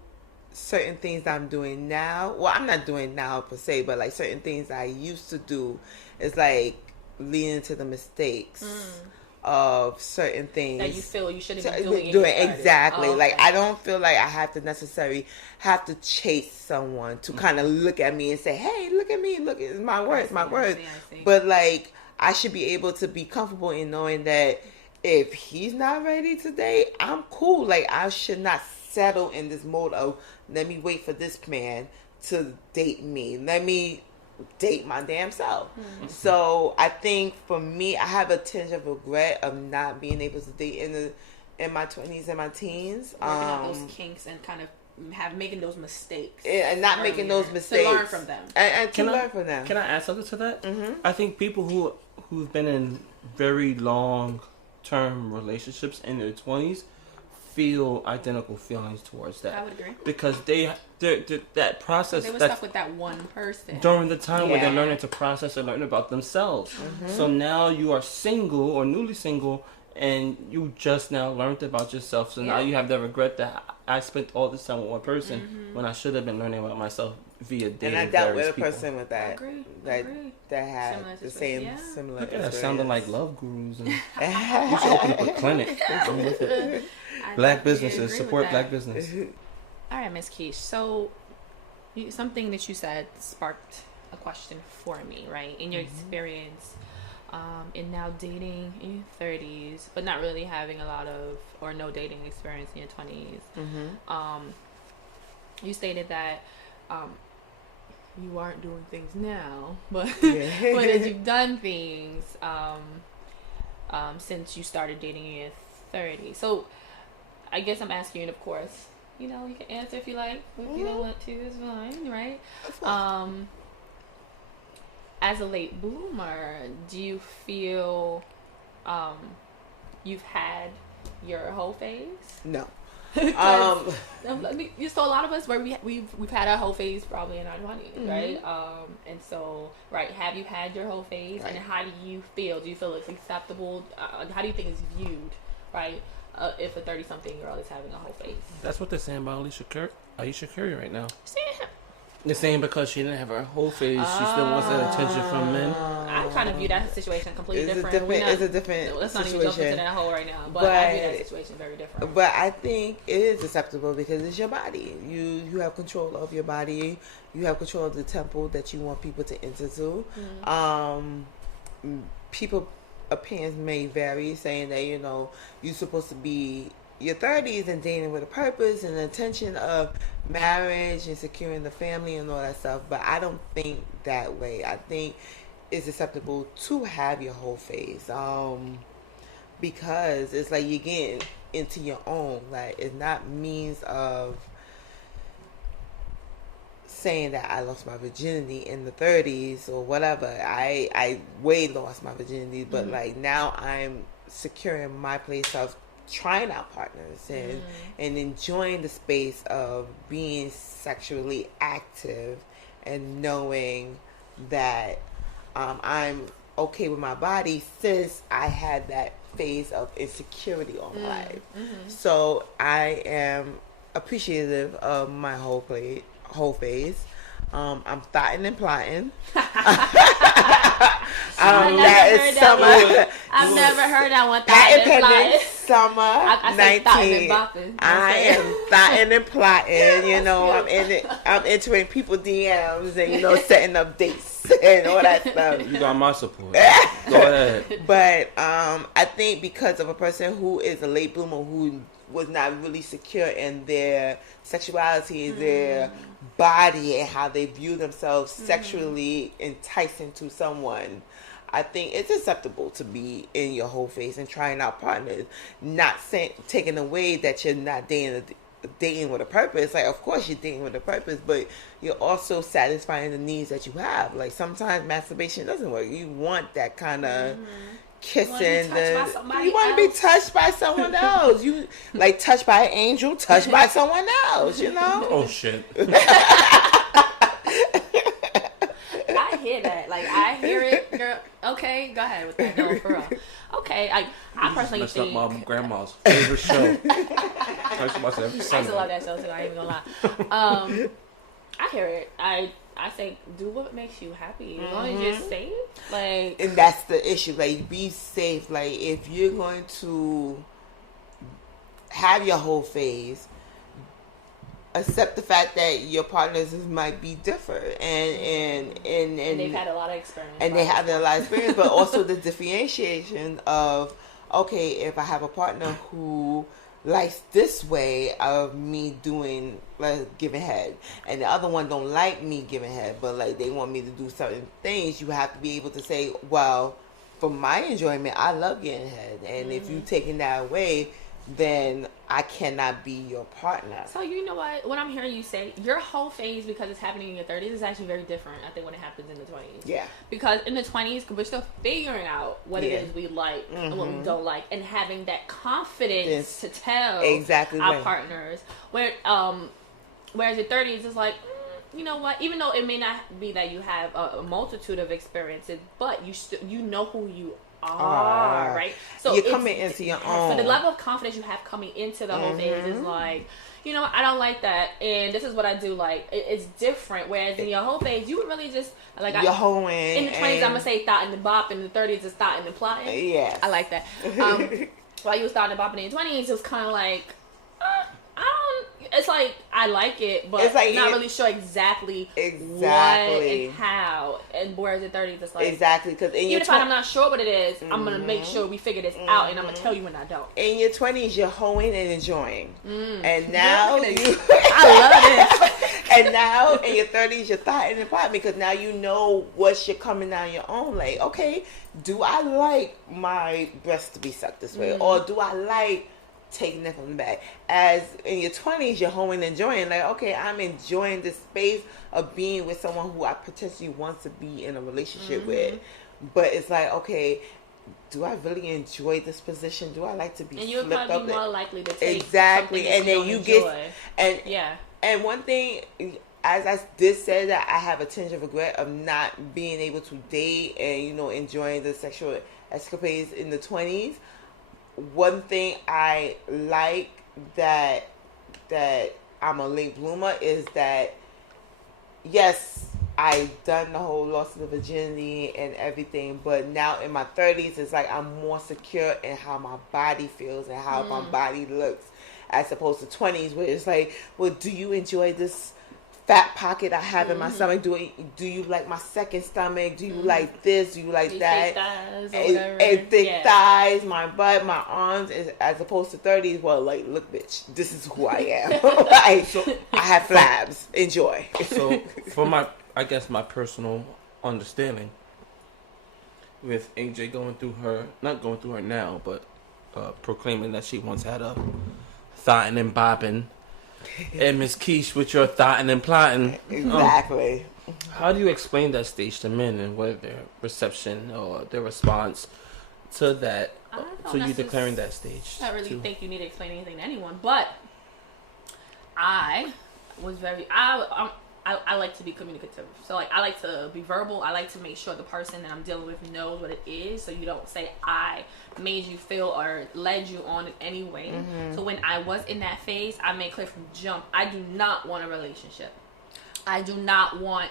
certain things I'm doing now, well, I'm not doing now per se, but like certain things I used to do is like leading to the mistakes of certain things that you feel you shouldn't be doing exactly. Oh, okay. Like, I don't feel like I have to necessarily have to chase someone to kind of look at me and say, hey, look at me, look at my words, my words. I see. But like, I should be able to be comfortable in knowing that if he's not ready to date, I'm cool. Like, I should not settle in this mode of, let me wait for this man to date me. Let me date my damn self. Mm-hmm. So I think for me, I have a tinge of regret of not being able to date in my 20s and my teens. Working out those kinks and kind of making those mistakes. And not making those mistakes. To learn from them. And to learn from them. Can I add something to that? Mm-hmm. I think people who've been in very long-term relationships in their 20s feel identical feelings towards that. I would agree. Because that process... They were stuck with that one person. During the time where they're learning to process and learn about themselves. Mm-hmm. So now you are single or newly single and you just now learned about yourself. So now you have the regret that I spent all this time with one person when I should have been learning about myself via dating. And I dealt with a people. person with that. I agree. That had the same similar Look at experience. that, sounding like love gurus. And you should open up a clinic. I'm with it. Black businesses, support black business. All right, Miss Keesh. So, something that you said sparked a question for me, right? In your experience, in now dating in your 30s, but not really having a lot of or no dating experience in your 20s. You stated that you aren't doing things now, but but that you've done things since you started dating in your 30s. So, I guess I'm asking you, of course, you can answer if you like. If you don't want to, it's fine, right? As a late bloomer, do you feel you've had your whole phase? No. So a lot of us, where we've had our whole phase probably in our 20s, right? And so, have you had your whole phase? Right. And how do you feel? Do you feel it's acceptable? How do you think it's viewed, right? If a 30-something girl is having a whole phase. That's what they're saying about Ayesha Curry right now. They're saying because she didn't have her whole phase, she still wants that attention from men. I kind of view that situation completely different. It's a different let's not situation. even jump into that hole right now. But I view that situation very different. But I think it is acceptable because it's your body. You have control of your body. You have control of the temple that you want people to enter to. People opinions may vary, saying that you're supposed to be your 30s and dating with a purpose and the intention of marriage and securing the family and all that stuff. But I don't think that way. I think it's acceptable to have your whole phase, because it's like you're getting into your own. Like, it's not means of saying that I lost my virginity in the 30s or whatever. I way lost my virginity, but like now I'm securing my place of trying out partners and enjoying the space of being sexually active and knowing that I'm okay with my body since I had that phase of insecurity all my life. So I am appreciative of my whole phase. I'm thotting and plotting. I've never heard that one. Thotting and plotting. Summer I 19. I am thotting and plotting. I'm entering people DMs and setting up dates and all that stuff. You got my support. Go ahead. But I think because of a person who is a late bloomer who was not really secure in their sexuality, their body, and how they view themselves sexually enticing to someone, I think it's acceptable to be in your whole phase and trying out partners. Not taking away that you're not dating with a purpose. Like, of course you're dating with a purpose, but you're also satisfying the needs that you have. Like, sometimes masturbation doesn't work. You want that kind of kissing. You want to be touched by someone else. You like touched by an angel, touched by someone else. Oh shit. I hear that. Like, I hear it, girl. Okay, go ahead with that. No, for real. Okay, I personally think up my grandma's favorite show. I used to love that show too. I ain't even gonna lie. I hear it. I I say do what makes you happy. As long as you're safe, like. And that's the issue. Like, be safe. Like, if you're going to have your whole phase, accept the fact that your partners might be different, and they've had a lot of experience, and they have a lot of experience, but also the differentiation of, okay, if I have a partner who likes this way of me doing, like, giving head, and the other one don't like me giving head, but like they want me to do certain things, you have to be able to say, well, for my enjoyment, I love getting head, and if you taking that away, then I cannot be your partner. So you know what I'm hearing you say, your whole phase, because it's happening in your 30s, is actually very different, I think, when it happens in the 20s. Yeah. Because in the 20s, we're still figuring out what it is we like and what we don't like, and having that confidence to tell our partners. Whereas your 30s is like, you know what, even though it may not be that you have a multitude of experiences, but you know who you are, right? So you're coming into your own. So the level of confidence you have coming into the whole phase is like, you know, I don't like that, and this is what I do like. It's different. Whereas in your whole phase, you would really just like your whole in the 20s, I'm gonna say thotting and bop. In the 30s, it's thotting and plotting. Yes, I like that. While you was thotting and bopping in your 20s, it was kind of like, I don't. It's like I like it, but it's like, not really sure exactly what and how. And whereas in 30s, it's like exactly, because even if I'm not sure what it is, I'm gonna make sure we figure this out, and I'm gonna tell you when I don't. In your 20s, you're hoeing and enjoying, and now I love it. And now in your 30s, you're thotting and plotting, because now you know what you're coming down your own. Like, okay, do I like my breasts to be sucked this way, or do I like taking it from the back? As in your 20s, you're home and enjoying, like, okay, I'm enjoying this space of being with someone who I potentially want to be in a relationship with. But it's like, okay, do I really enjoy this position? Do I like to be and you're flipped probably up? More likely to take exactly, and then you enjoy. And one thing, as I did say, that I have a tinge of regret of not being able to date and, you know, enjoying the sexual escapades in the 20s. One thing I like that I'm a late bloomer is that, yes, I done the whole loss of the virginity and everything, but now in my 30s, it's like I'm more secure in how my body feels and how my body looks, as opposed to 20s, where it's like, well, do you enjoy this fat pocket I have in my stomach? Do you like my second stomach? Do you like this? Do you like that? And thick thighs, my butt, my arms, as opposed to 30s. Well, like, look, bitch, this is who I am. Like, I have flabs. Enjoy. So, for my personal understanding, with AJ not going through her now, but proclaiming that she once had a thotting and bopping, and Miss Keesh with your thotting and plotting. Exactly. How do you explain that stage to men, and what their reception or their response to that? So you declaring that stage? I really think you need to explain anything to anyone, but I was I like to be communicative. So, like, I like to be verbal. I like to make sure the person that I'm dealing with knows what it is, so you don't say I made you feel or led you on in any way. So when I was in that phase, I made clear from jump, I do not want a relationship. I do not want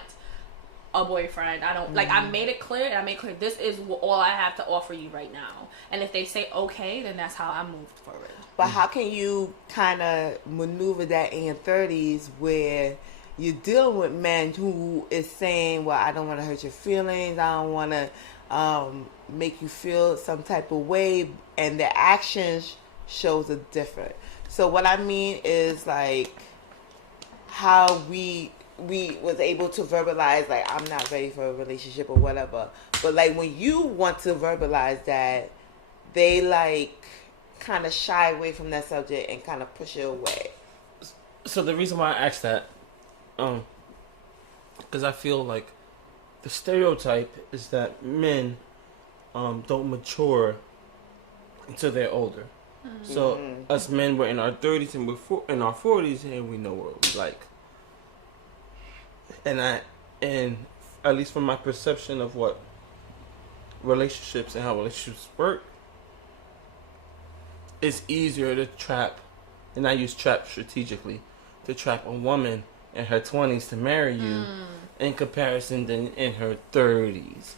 a boyfriend. I don't like. I made it clear, and I made clear this is all I have to offer you right now. And if they say okay, then that's how I move forward. But how can you kind of maneuver that in your 30s where you're dealing with men who is saying, well, I don't want to hurt your feelings, I don't want to make you feel some type of way, and the actions shows a different. So what I mean is, like, how we was able to verbalize, like, I'm not ready for a relationship or whatever. But, like, when you want to verbalize that, they, like, kind of shy away from that subject and kind of push it away. So the reason why I asked that, because I feel like the stereotype is that men don't mature until they're older. So us men, we're in our 30s and we're in our 40s, and we know what we like. And at least from my perception of what relationships and how relationships work, it's easier to trap, and I use trap strategically, to trap a woman in her 20s to marry you in comparison than in her 30s.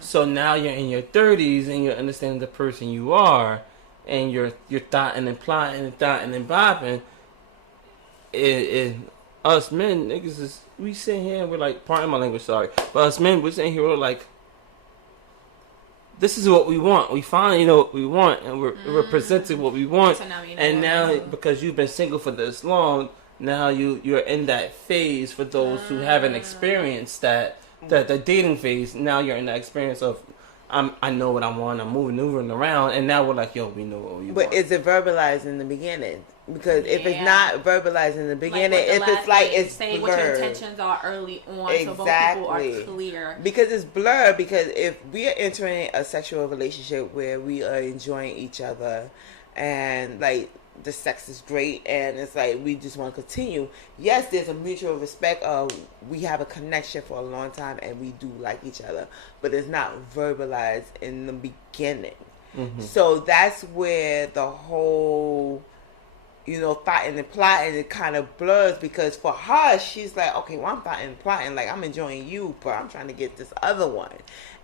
So now you're in your 30s and you're understanding the person you are, and you're thotting and plotting and thotting and bopping. Us men, niggas, we sit here and we're like, pardon my language, sorry, but us men, we're sitting here, we're like, this is what we want. We finally know what we want, and we're presenting what we want. So now you know and now, because you've been single for this long, now you're in that phase. For those who haven't experienced that the dating phase, now you're in that experience of, I know what I want. I'm moving around, and now we're like, yo, we know what we want. But is it verbalized in the beginning? Because if it's not verbalized in the beginning, like if it's like it's saying blurred. what your intentions are early on, exactly. so both people are clear. Because it's blurred. Because if we are entering a sexual relationship where we are enjoying each other, and like the sex is great, and it's like we just want to continue. Yes, there's a mutual respect of we have a connection for a long time, and we do like each other, but it's not verbalized in the beginning. Mm-hmm. So that's where the whole, thotting and plotting, it kind of blurs, because for her, she's like, okay, well, I'm thotting and plotting, like, I'm enjoying you, but I'm trying to get this other one.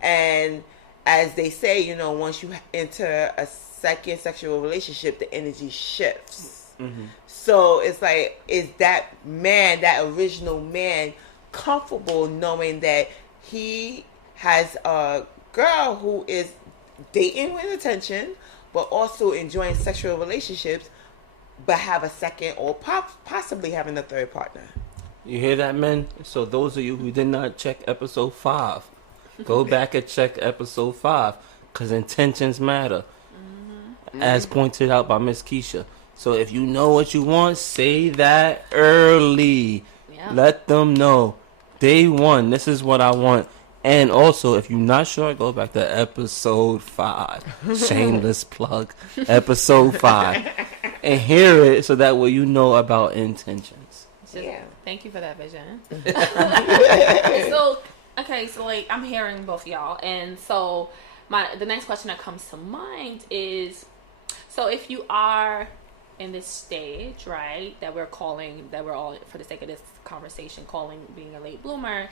And as they say, once you enter a second sexual relationship, the energy shifts. Mm-hmm. So it's like, is that man, that original man, comfortable knowing that he has a girl who is dating with attention, but also enjoying sexual relationships, but have a second or possibly having a third partner? You hear that, men? So those of you who did not check episode 5, go back and check episode 5, because intentions matter, as pointed out by Miss Keisha. So if you know what you want, say that early. Yeah. Let them know. Day 1, this is what I want. And also, if you're not sure, go back to episode 5. Shameless plug. Episode 5. And hear it so that way you know about intentions. Yeah. Thank you for that vision. So like, I'm hearing both y'all. And so the next question that comes to mind is, so if you are in this stage, right, that we're all, for the sake of this conversation, calling being a late bloomer,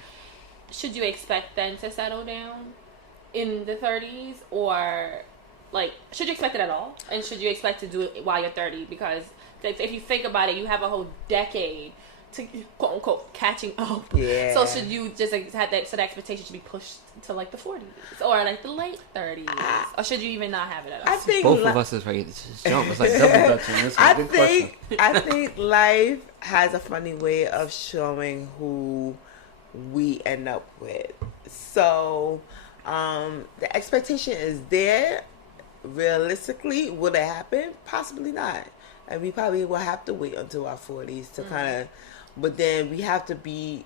should you expect then to settle down in the 30s, or like, should you expect it at all? And should you expect to do it while you're 30? Because if you think about it, you have a whole decade to, quote unquote, catching up. Yeah. So should you just have that, so the expectation should be pushed to like the 40s or like the late 30s? Or should you even not have it at all? I think both of us is ready to just jump. It's like double dutching. This is a good question. I think life has a funny way of showing who we end up with. So the expectation is there. Realistically, will it happen? Possibly not. And we probably will have to wait until our 40s to kind of, but then we have to be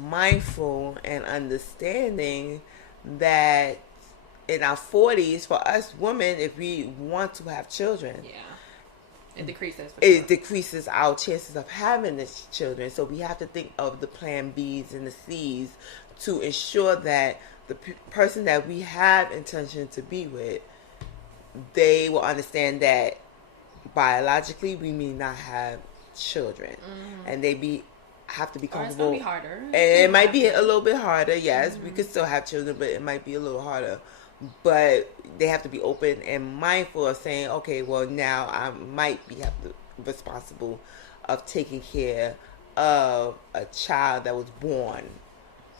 mindful and understanding that in our 40s, for us women, if we want to have children, it decreases. It decreases our chances of having the children. So we have to think of the plan B's and the C's to ensure that the person that we have intention to be with, they will understand that biologically we may not have children, and they have to be comfortable. Or it's gonna be harder. And it might be a little bit harder. Yes, we could still have children, but it might be a little harder. But they have to be open and mindful of saying, okay, well, now I might be responsible of taking care of a child that was born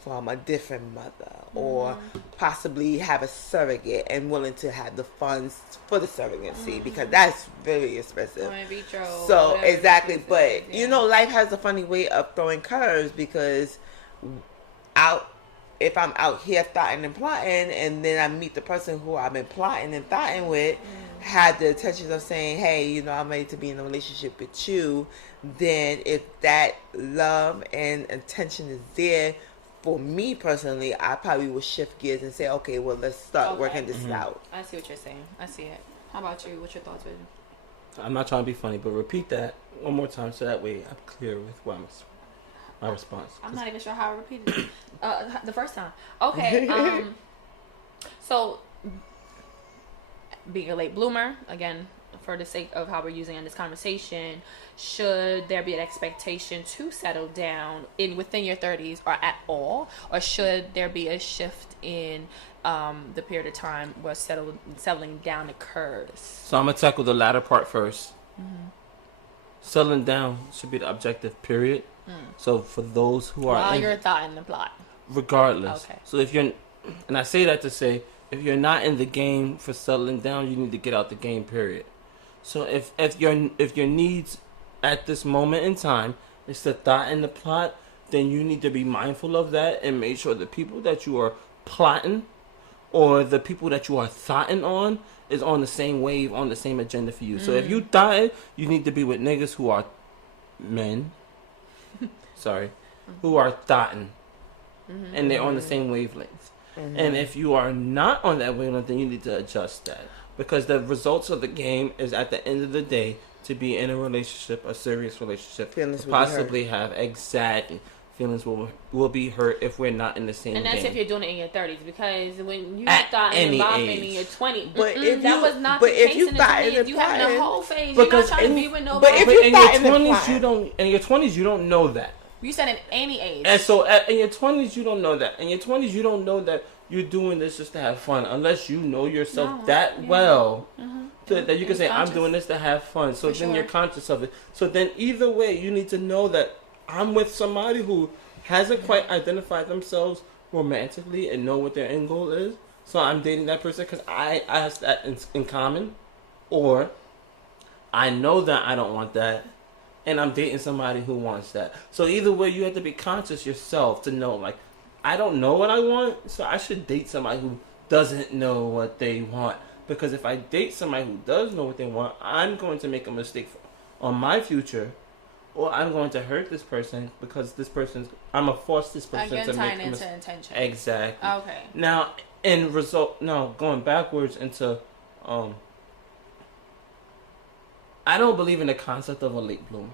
from a different mother, or possibly have a surrogate and willing to have the funds for the surrogacy, because that's very expensive. So exactly, but life has a funny way of throwing curves, because if I'm out here thotting and plotting, and then I meet the person who I've been plotting and thotting with, had the intentions of saying, hey, I'm ready to be in a relationship with you, then if that love and intention is there, for me personally, I probably will shift gears and say, okay, well, let's start working this out. I see what you're saying. I see it. How about you? What's your thoughts, Vision? I'm not trying to be funny, but repeat that one more time so that way I'm clear with what my response. I'm not even sure how I repeated it the first time. Okay. So, being a late bloomer, again, for the sake of how we're using in this conversation, should there be an expectation to settle down within your 30s or at all, or should there be a shift in the period of time where settling down occurs? So I'm gonna tackle the latter part first. Settling down should be the objective, period. So for those who are While you're thought in the plot, regardless. Okay. So if you're, and I say that to say, if you're not in the game for settling down, you need to get out the game, period. So if your needs at this moment in time is the thought in the plot, then you need to be mindful of that and make sure the people that you are plotting or the people that you are thotting on is on the same wave, on the same agenda for you. So if you thotting, you need to be with niggas who are men, who are thotting, and they're on the same wavelength. And if you are not on that wavelength, then you need to adjust that. Because the results of the game is at the end of the day to be in a relationship, a serious relationship, Feelings to will be possibly have feelings will be hurt if we're not in the same and that's game. if you're doing it in your 30s, because when you At thought any involvement age. in your 20s, But if that you- was not but the if case you in the thought in 20s. the You having a plotting- whole phase. You're not Because trying to in- be with nobody. but if But you in thought your in the 20s, plot- you don't. In your 20s, you don't know that. You said at any age. And so, in your 20s, you don't know that. In your 20s, you don't know that you're doing this just to have fun, unless you know yourself well that you can say, "I'm doing this to have fun." So then you're conscious of it. So then, either way, you need to know that I'm with somebody who hasn't quite identified themselves romantically and know what their end goal is. So I'm dating that person because I have that in common, or I know that I don't want that, and I'm dating somebody who wants that. So either way, you have to be conscious yourself to know, like, I don't know what I want, so I should date somebody who doesn't know what they want. Because if I date somebody who does know what they want, I'm going to make a mistake on my future, or I'm going to hurt this person because I'm going to force this person Again, to tying make a into mistake. intention. Exactly. Okay. Now, going backwards into, I don't believe in the concept of a late bloomer.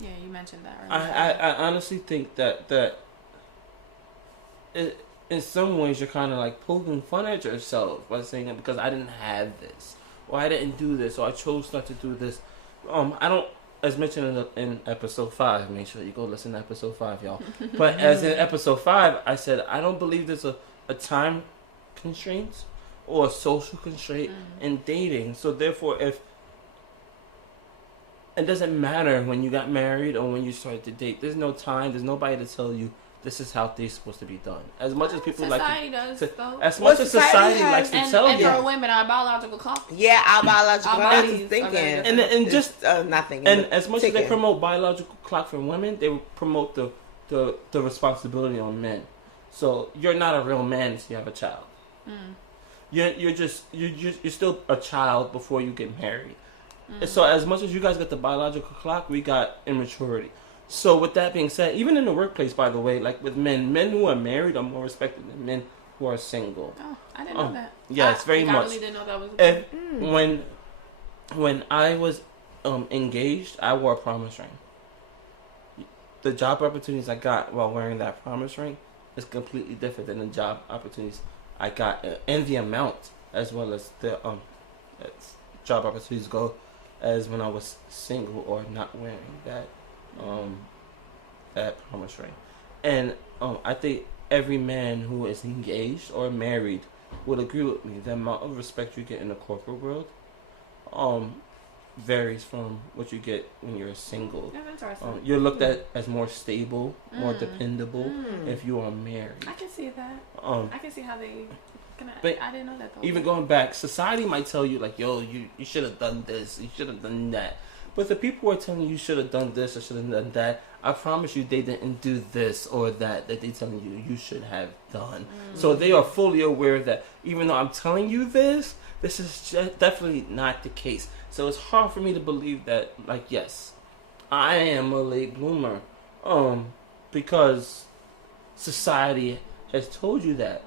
Yeah, you mentioned that earlier. I honestly think that in some ways you're kind of like poking fun at yourself by saying that because I didn't have this, or I didn't do this, or I chose not to do this. I don't, as mentioned in episode 5, make sure you go listen to episode 5, y'all. But as in episode 5, I said I don't believe there's a time constraint or a social constraint in dating. So therefore, if it doesn't matter when you got married or when you started to date, there's no time, there's nobody to tell you this is how things supposed to be done. As much as people society like does, though. as much as society likes to tell and you. for women, our biological clock. Yeah, our biological Our clock bodies is are thinking. very And just nothing. and as much as they ticking. promote biological clock for women, they promote the responsibility on men. So you're not a real man if you have a child. You're still a child before you get married. And so as much as you guys got the biological clock, we got immaturity. So with that being said, even in the workplace, by the way, like with men who are married are more respected than men who are single. Oh, I didn't know that. Yes, very much. I really didn't know that was a thing. When I was engaged, I wore a promise ring. The job opportunities I got while wearing that promise ring is completely different than the job opportunities I got, and the amount as well as the as job opportunities go as when I was single or not wearing that promise ring. And I think every man who is engaged or married would agree with me. The amount of respect you get in the corporate world varies from what you get when you're single. That's interesting. You're looked at as more stable, more dependable if you are married. I can see that. I can see how they. But I didn't know that though. Even going back, society might tell you like, "Yo, you should have done this, you should have done that." But the people who are telling you should have done this or should have done that, I promise you they didn't do this or that they telling you should have done. So they are fully aware that even though I'm telling you this is just definitely not the case. So it's hard for me to believe that, like, yes, I am a late bloomer, because society has told you that.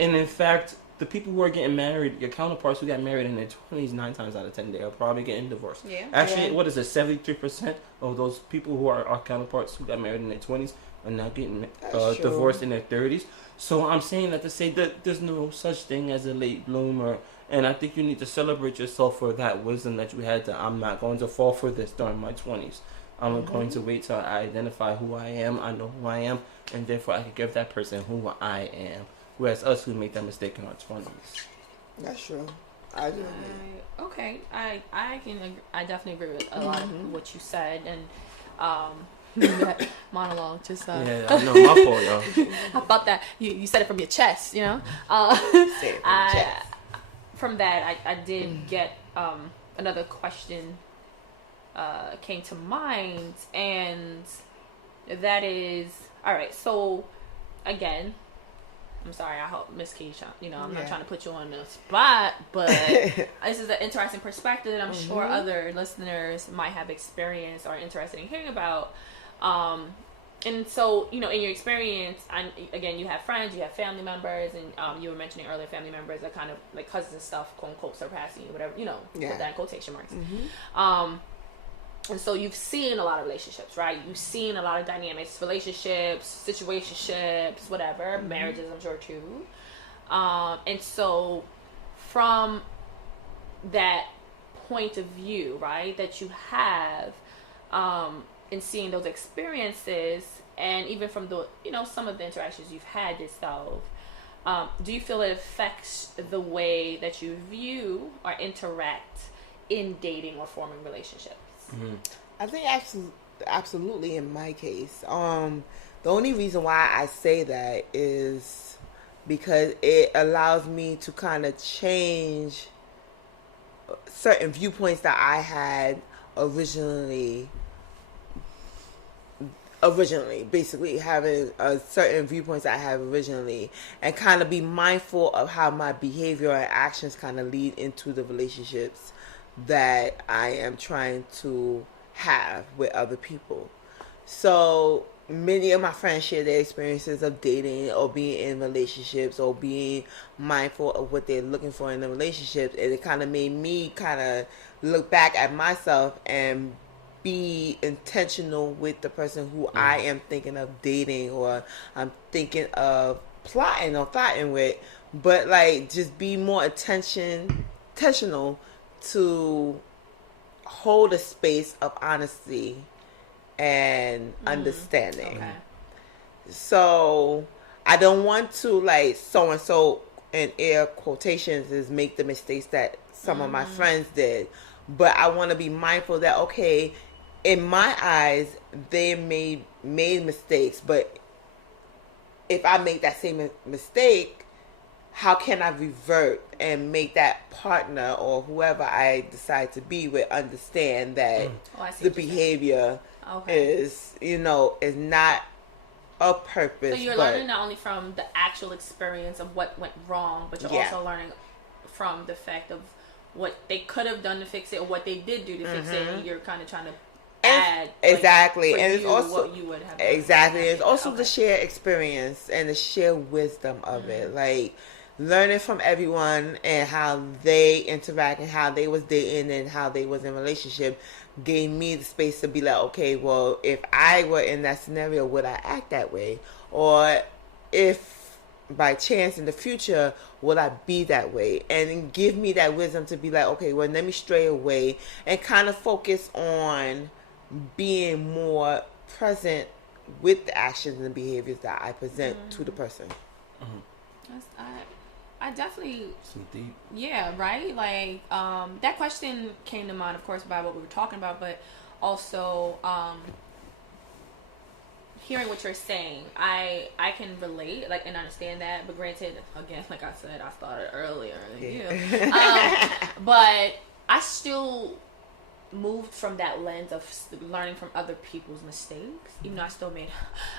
And in fact, the people who are getting married, your counterparts who got married in their 20s, 9 times out of 10, they are probably getting divorced. Yeah. Actually, what is it? 73% of those people who are our counterparts who got married in their 20s are now getting divorced in their 30s. So I'm saying that to say that there's no such thing as a late bloomer. And I think you need to celebrate yourself for that wisdom that you had to, I'm not going to fall for this during my 20s. I'm going to wait till I identify who I am, I know who I am, and therefore I can give that person who I am. Whereas us who make that mistake in our 20s. That's true. I do. Okay, I definitely agree with a lot of what you said, and that monologue just yeah, I know, my fault, y'all. I thought that you said it from your chest, you know. From that, I did get another question came to mind, and that is, all right. So again, I'm sorry, I hope Miss Keesh, I'm not trying to put you on the spot, but this is an interesting perspective that I'm sure other listeners might have experienced or interested in hearing about. And so, in your experience, again, you have friends, you have family members, and you were mentioning earlier family members that kind of like cousins and stuff, quote unquote, surpassing you, whatever, put that in quotation marks. And so you've seen a lot of relationships, right? You've seen a lot of dynamics, relationships, situationships, whatever, marriages, I'm sure, too. And so from that point of view, right, that you have in seeing those experiences, and even from the, some of the interactions you've had yourself, do you feel it affects the way that you view or interact in dating or forming relationships? I think absolutely in my case. The only reason why I say that is because it allows me to kind of change certain viewpoints that I had originally, basically having certain viewpoints I have originally, and kind of be mindful of how my behavior and actions kind of lead into the relationships that I am trying to have with other people. So many of my friends share their experiences of dating or being in relationships or being mindful of what they're looking for in the relationships, and it kind of made me kind of look back at myself and be intentional with the person who I am thinking of dating or I'm thinking of plotting or thotting with, but like just be more intentional to hold a space of honesty and understanding. Okay. So I don't want to like so and so in air quotations is make the mistakes that some of my friends did, but I want to be mindful that okay, in my eyes they made mistakes, but if I make that same mistake, how can I revert and make that partner or whoever I decide to be with understand that the behavior is, is not a purpose. So you're learning not only from the actual experience of what went wrong, but you're also learning from the fact of what they could have done to fix it or what they did do to fix it, and you're kind of trying to add exactly, like, and it's also what you would have exactly. It's also the shared experience and the shared wisdom of it, like learning from everyone and how they interact and how they was dating and how they was in relationship gave me the space to be like, okay, well, if I were in that scenario, would I act that way? Or if by chance in the future, would I be that way? And give me that wisdom to be like, okay, well, let me stray away and kind of focus on being more present with the actions and behaviors that I present to the person. I definitely, some deep. Yeah, right? Like, that question came to mind, of course, by what we were talking about, but also, hearing what you're saying, I can relate, like, and understand that, but granted, again, like I said, I started earlier than you. But I still moved from that lens of learning from other people's mistakes, even though I still made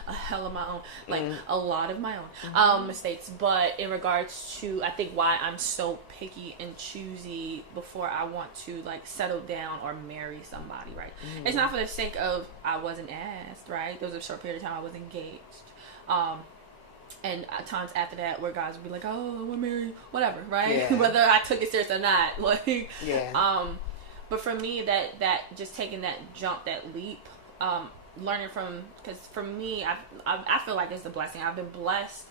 a hell of my own, like a lot of my own mistakes. But in regards to, I think why I'm so picky and choosy before I want to like settle down or marry somebody, right? It's not for the sake of I wasn't asked, right? There was a short period of time I was engaged. And at times after that where guys would be like, oh, we're married, whatever, right? Whether I took it serious or not, like, but for me, that just taking that jump, that leap, learning from, because for me, I feel like it's a blessing. I've been blessed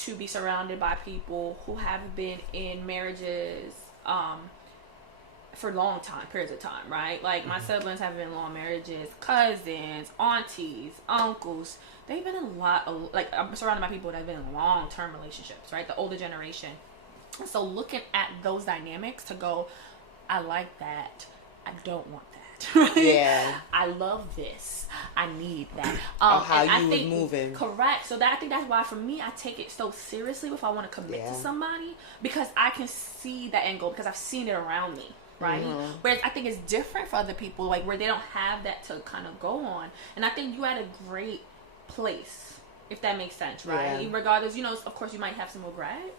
to be surrounded by people who have been in marriages for long periods of time, right? Like my siblings have been in long marriages, cousins, aunties, uncles. They've been in a lot of, like, I'm surrounded by people that have been in long-term relationships, right? The older generation. So looking at those dynamics to go, I like that. I don't want that. Right? Yeah. I love this. I need that. How and you I was think, moving. Correct. So I think that's why for me, I take it so seriously if I want to commit to somebody, because I can see that end goal because I've seen it around me. Right? Whereas I think it's different for other people, like where they don't have that to kind of go on. And I think you're at a great place, if that makes sense, right? Regardless, you know, of course you might have some regret.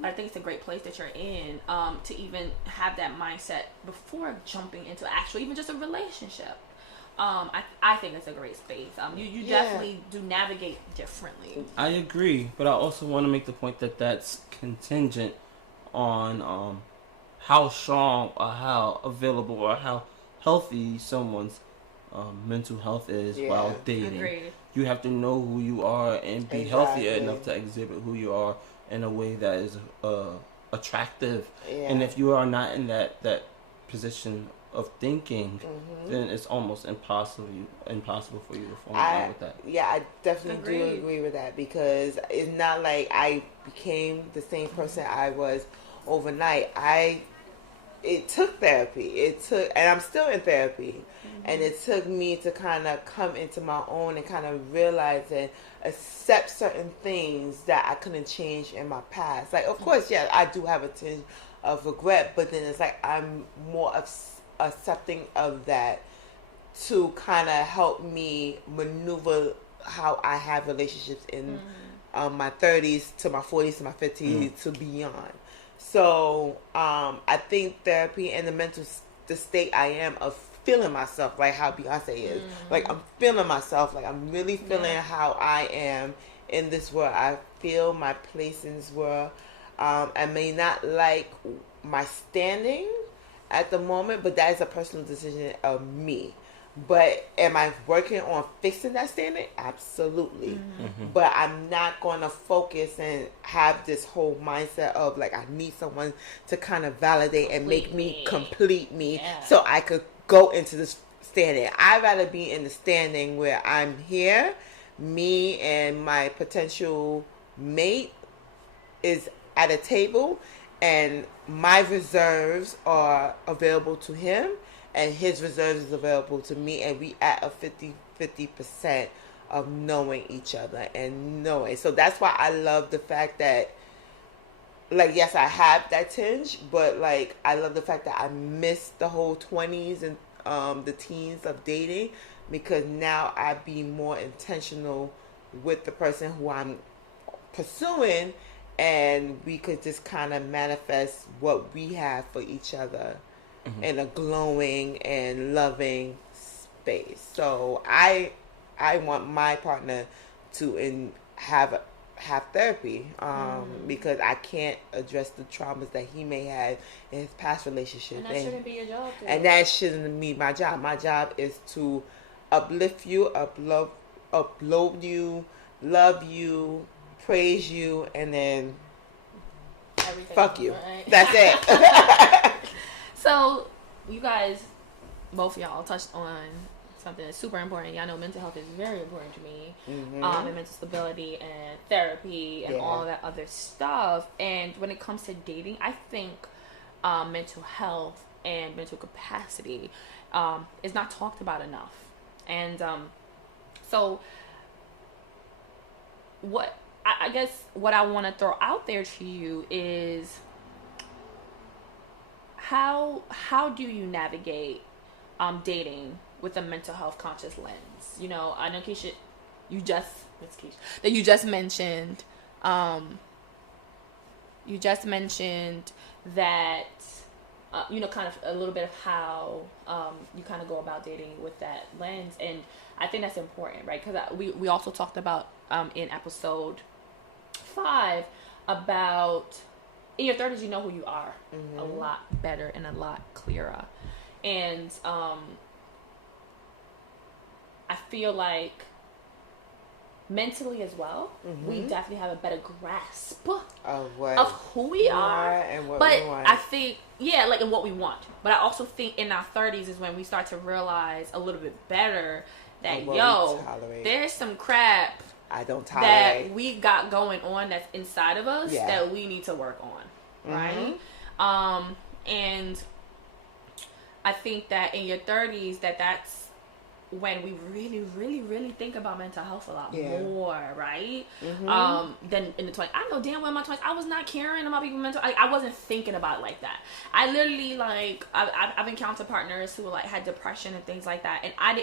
But I think it's a great place that you're in, to even have that mindset before jumping into actually even just a relationship. I think it's a great space. You definitely do navigate differently. I agree, but I also want to make the point that that's contingent on how strong or how available or how healthy someone's mental health is while dating. Agreed. You have to know who you are and be healthy enough to exhibit who you are in a way that is attractive. And if you are not in that position of thinking, then it's almost impossible for you to fall in love with that. Yeah, I definitely do agree with that, because it's not like I became the same person I was overnight. It took therapy. And I'm still in therapy. And it took me to kind of come into my own and kind of realize and accept certain things that I couldn't change in my past. Like, of course, yeah, I do have a tinge of regret, but then it's like I'm more accepting of that to kind of help me maneuver how I have relationships in my 30s to my 40s to my 50s to beyond. So I think therapy and the state I am of feeling myself, like how Beyonce is. Like, I'm feeling myself. Like, I'm really feeling how I am in this world. I feel my place in this world. I may not like my standing at the moment, but that is a personal decision of me. But am I working on fixing that standing? Absolutely. But I'm not going to focus and have this whole mindset of, like, I need someone to kind of validate and make me complete me so I could go into this standing. I'd rather be in the standing where I'm here, me and my potential mate is at a table, and my reserves are available to him, and his reserves is available to me, and we at a 50% of knowing each other and knowing. So that's why I love the fact that, like, yes, I have that tinge, but, like, I love the fact that I missed the whole 20s and the teens of dating, because now I be more intentional with the person who I'm pursuing, and we could just kind of manifest what we have for each other in a glowing and loving space. So I want my partner to have therapy, because I can't address the traumas that he may have in his past relationship. And that shouldn't be your job, too. And that shouldn't be my job. My job is to uplift you, upload you, love you, praise you, and then everything fuck you. Right? That's it. So, you guys, both of y'all touched on something that's super important. Y'all know mental health is very important to me, and mental stability and therapy and all that other stuff. And when it comes to dating, I think mental health and mental capacity is not talked about enough. And so what I guess what I want to throw out there to you is how do you navigate dating with a mental health conscious lens? You know, I know Keesh, you just mentioned that you know, kind of a little bit of how you kind of go about dating with that lens, and I think that's important, right? Because we also talked about in episode 5 about in your 30s you know who you are a lot better and a lot clearer, and I feel like mentally as well, we definitely have a better grasp of who we are and what but we want. I think like in what we want, but I also think in our 30s is when we start to realize a little bit better that there's some crap I don't tolerate that we got going on that's inside of us that we need to work on, right? And I think that in your 30s that's when we really, really, really think about mental health a lot more, right? Than in the 20s. I know damn well in my 20s, I was not caring about people's mental. I wasn't thinking about it like that. I literally I've encountered partners who had depression and things like that, and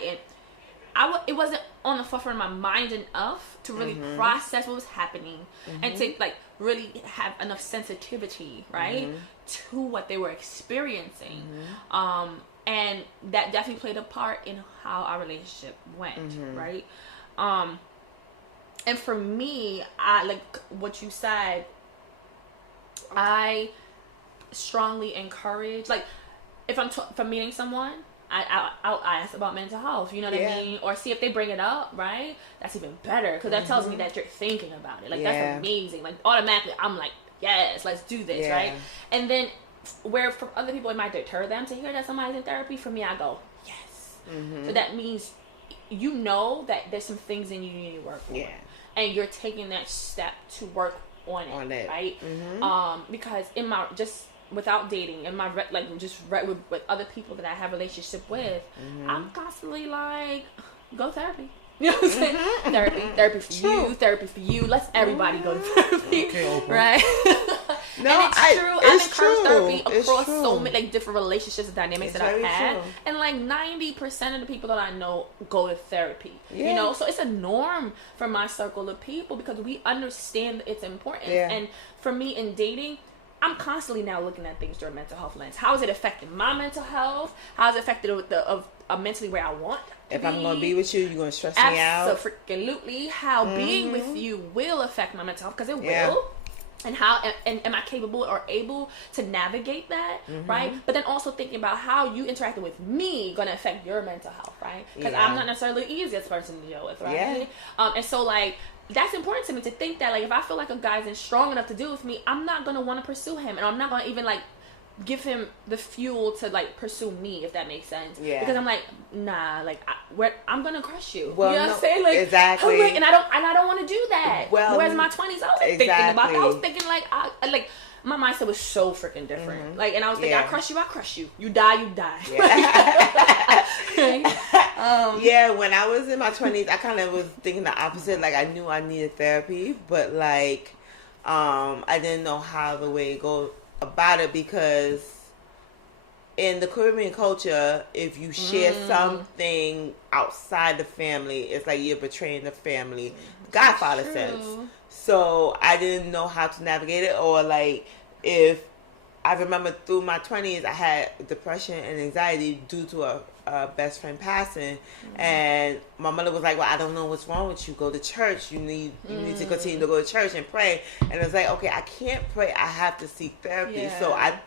it wasn't on the forefront of my mind enough to really process what was happening and to really have enough sensitivity, right, to what they were experieing. And that definitely played a part in how our relationship went, right? And for me, I like what you said. I strongly encourage, if I'm meeting someone, I'll ask about mental health, you know what I mean? Or see if they bring it up, right? That's even better, because that tells me that you're thinking about it. That's amazing. Automatically, I'm like, yes, let's do this, right? And then, where for other people it might deter them to hear that somebody's in therapy, for me, I go, yes. So that means you know that there's some things in you need to work on. And you're taking that step to work on it. Right? Because in my, just without dating, and my with other people that I have relationship with, I'm constantly go therapy. You know what I'm saying? Therapy for you. Let's everybody go to therapy, right? No, and it's true. I've encouraged therapy across so many different relationships and dynamics that I've had, and 90% of the people that I know go to therapy. You know, so it's a norm for my circle of people because we understand its importance. And for me in dating, I'm constantly now looking at things through a mental health lens. How is it affecting my mental health? How is it affected mentally where I want to if be? I'm going to be with you, you're going to stress me out? Absolutely. How being with you will affect my mental health, because it will. And how and am I capable or able to navigate that, right? But then also thinking about how you interacting with me going to affect your mental health, right? Because I'm not necessarily the easiest person to deal with, right? And so that's important to me to think that if I feel like a guy isn't strong enough to deal with me, I'm not going to want to pursue him, and I'm not going to even give him the fuel to pursue me, if that makes sense. Because I'm nah, I'm gonna crush you. Well, you know what I'm saying? Exactly. And I don't want to do that. Whereas in my 20s, I wasn't thinking about that. I was thinking my mindset was so freaking different. And I was thinking, I crush you. You die. When I was in my 20s, I kind of was thinking the opposite. I knew I needed therapy, but I didn't know how the way to go about it, because in the Caribbean culture, if you share something outside the family, it's you're betraying the family. Godfather sense. So I didn't know how to navigate it, or if I remember through my 20s, I had depression and anxiety due to a best friend passing, and my mother was like, well, I don't know what's wrong with you. Go to church. You need to continue to go to church and pray. And it's okay, I can't pray. I have to seek therapy. So I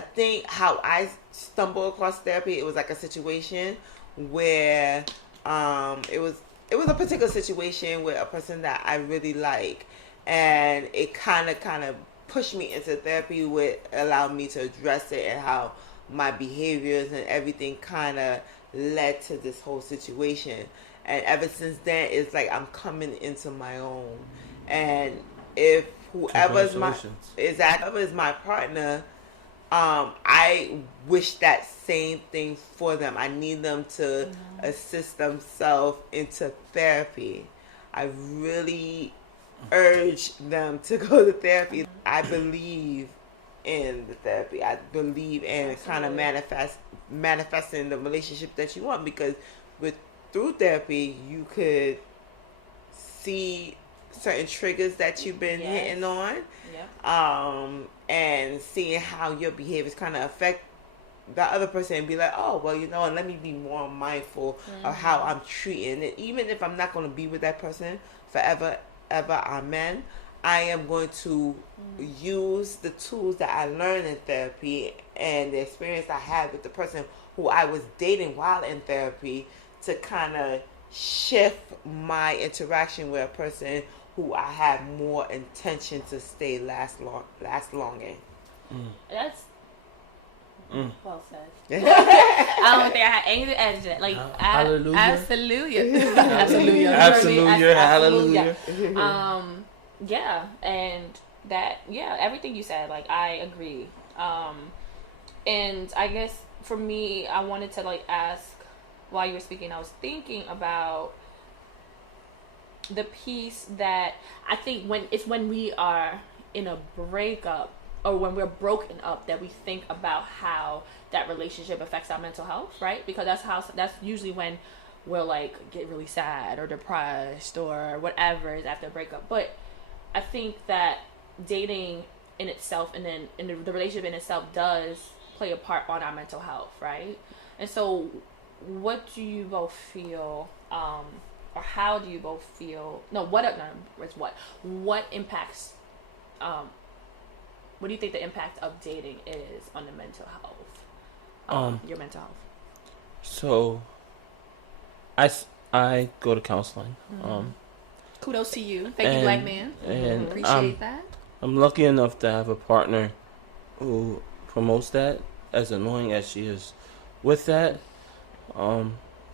think how I stumbled across therapy, it was a situation where it was a particular situation with a person that I really like, and it kind of pushed me into therapy, which allowed me to address it, and how my behaviors and everything kind of led to this whole situation. And ever since then, it's I'm coming into my own. And if whoever's my partner, I wish that same thing for them. I need them to assist themselves into therapy. I really urge them to go to therapy. I believe in the therapy. I believe in kind of manifesting the relationship that you want, because through therapy you could see certain triggers that you've been hitting on, and seeing how your behaviors kind of affect the other person, and be oh, well, let me be more mindful of how I'm treating it. Even if I'm not going to be with that person forever, ever, amen, I am going to use the tools that I learned in therapy and the experience I had with the person who I was dating while in therapy to kind of shift my interaction with a person who I have more intention to stay last longer. That's well said. I don't think I had anything to add to that. Like, hallelujah. Absolutely. Hallelujah. Yeah, and that, everything you said, like, I agree. And I guess for me, I wanted to, like, ask, while you were speaking, I was thinking about the piece that I think when we are in a breakup, or when we're broken up, that we think about how that relationship affects our mental health, right? Because that's usually when we'll, like, get really sad or depressed or whatever is after a breakup. But I think that dating in itself, and then the relationship in itself, does play a part on our mental health, right? And so what do you both feel, or how do you both feel, what impacts, what do you think the impact of dating is on the mental health? Your mental health. So, I go to counseling. Kudos to you. Thank you, black man. And appreciate that. I'm lucky enough to have a partner who promotes that, as annoying as she is with that.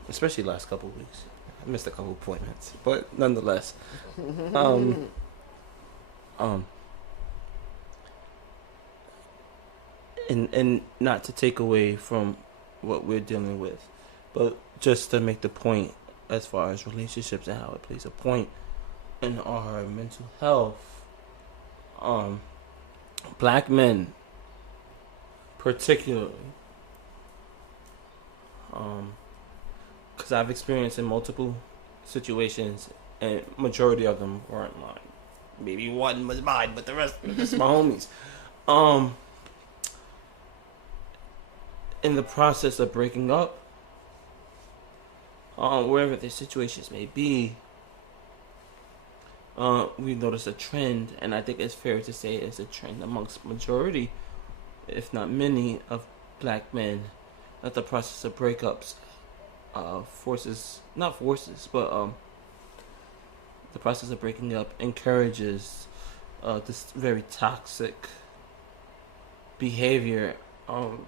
Especially the last couple of weeks. I missed a couple appointments, but nonetheless. And not to take away from what we're dealing with, but just to make the point as far as relationships and how it plays a point in our mental health. Black men particularly, because I've experienced in multiple situations, and majority of them weren't mine. Maybe one was mine, but the rest were just my homies. In the process of breaking up, wherever the situations may be, we notice a trend, and I think it's fair to say it's a trend amongst majority, if not many, of black men, that the process of breakups the process of breaking up encourages this very toxic behavior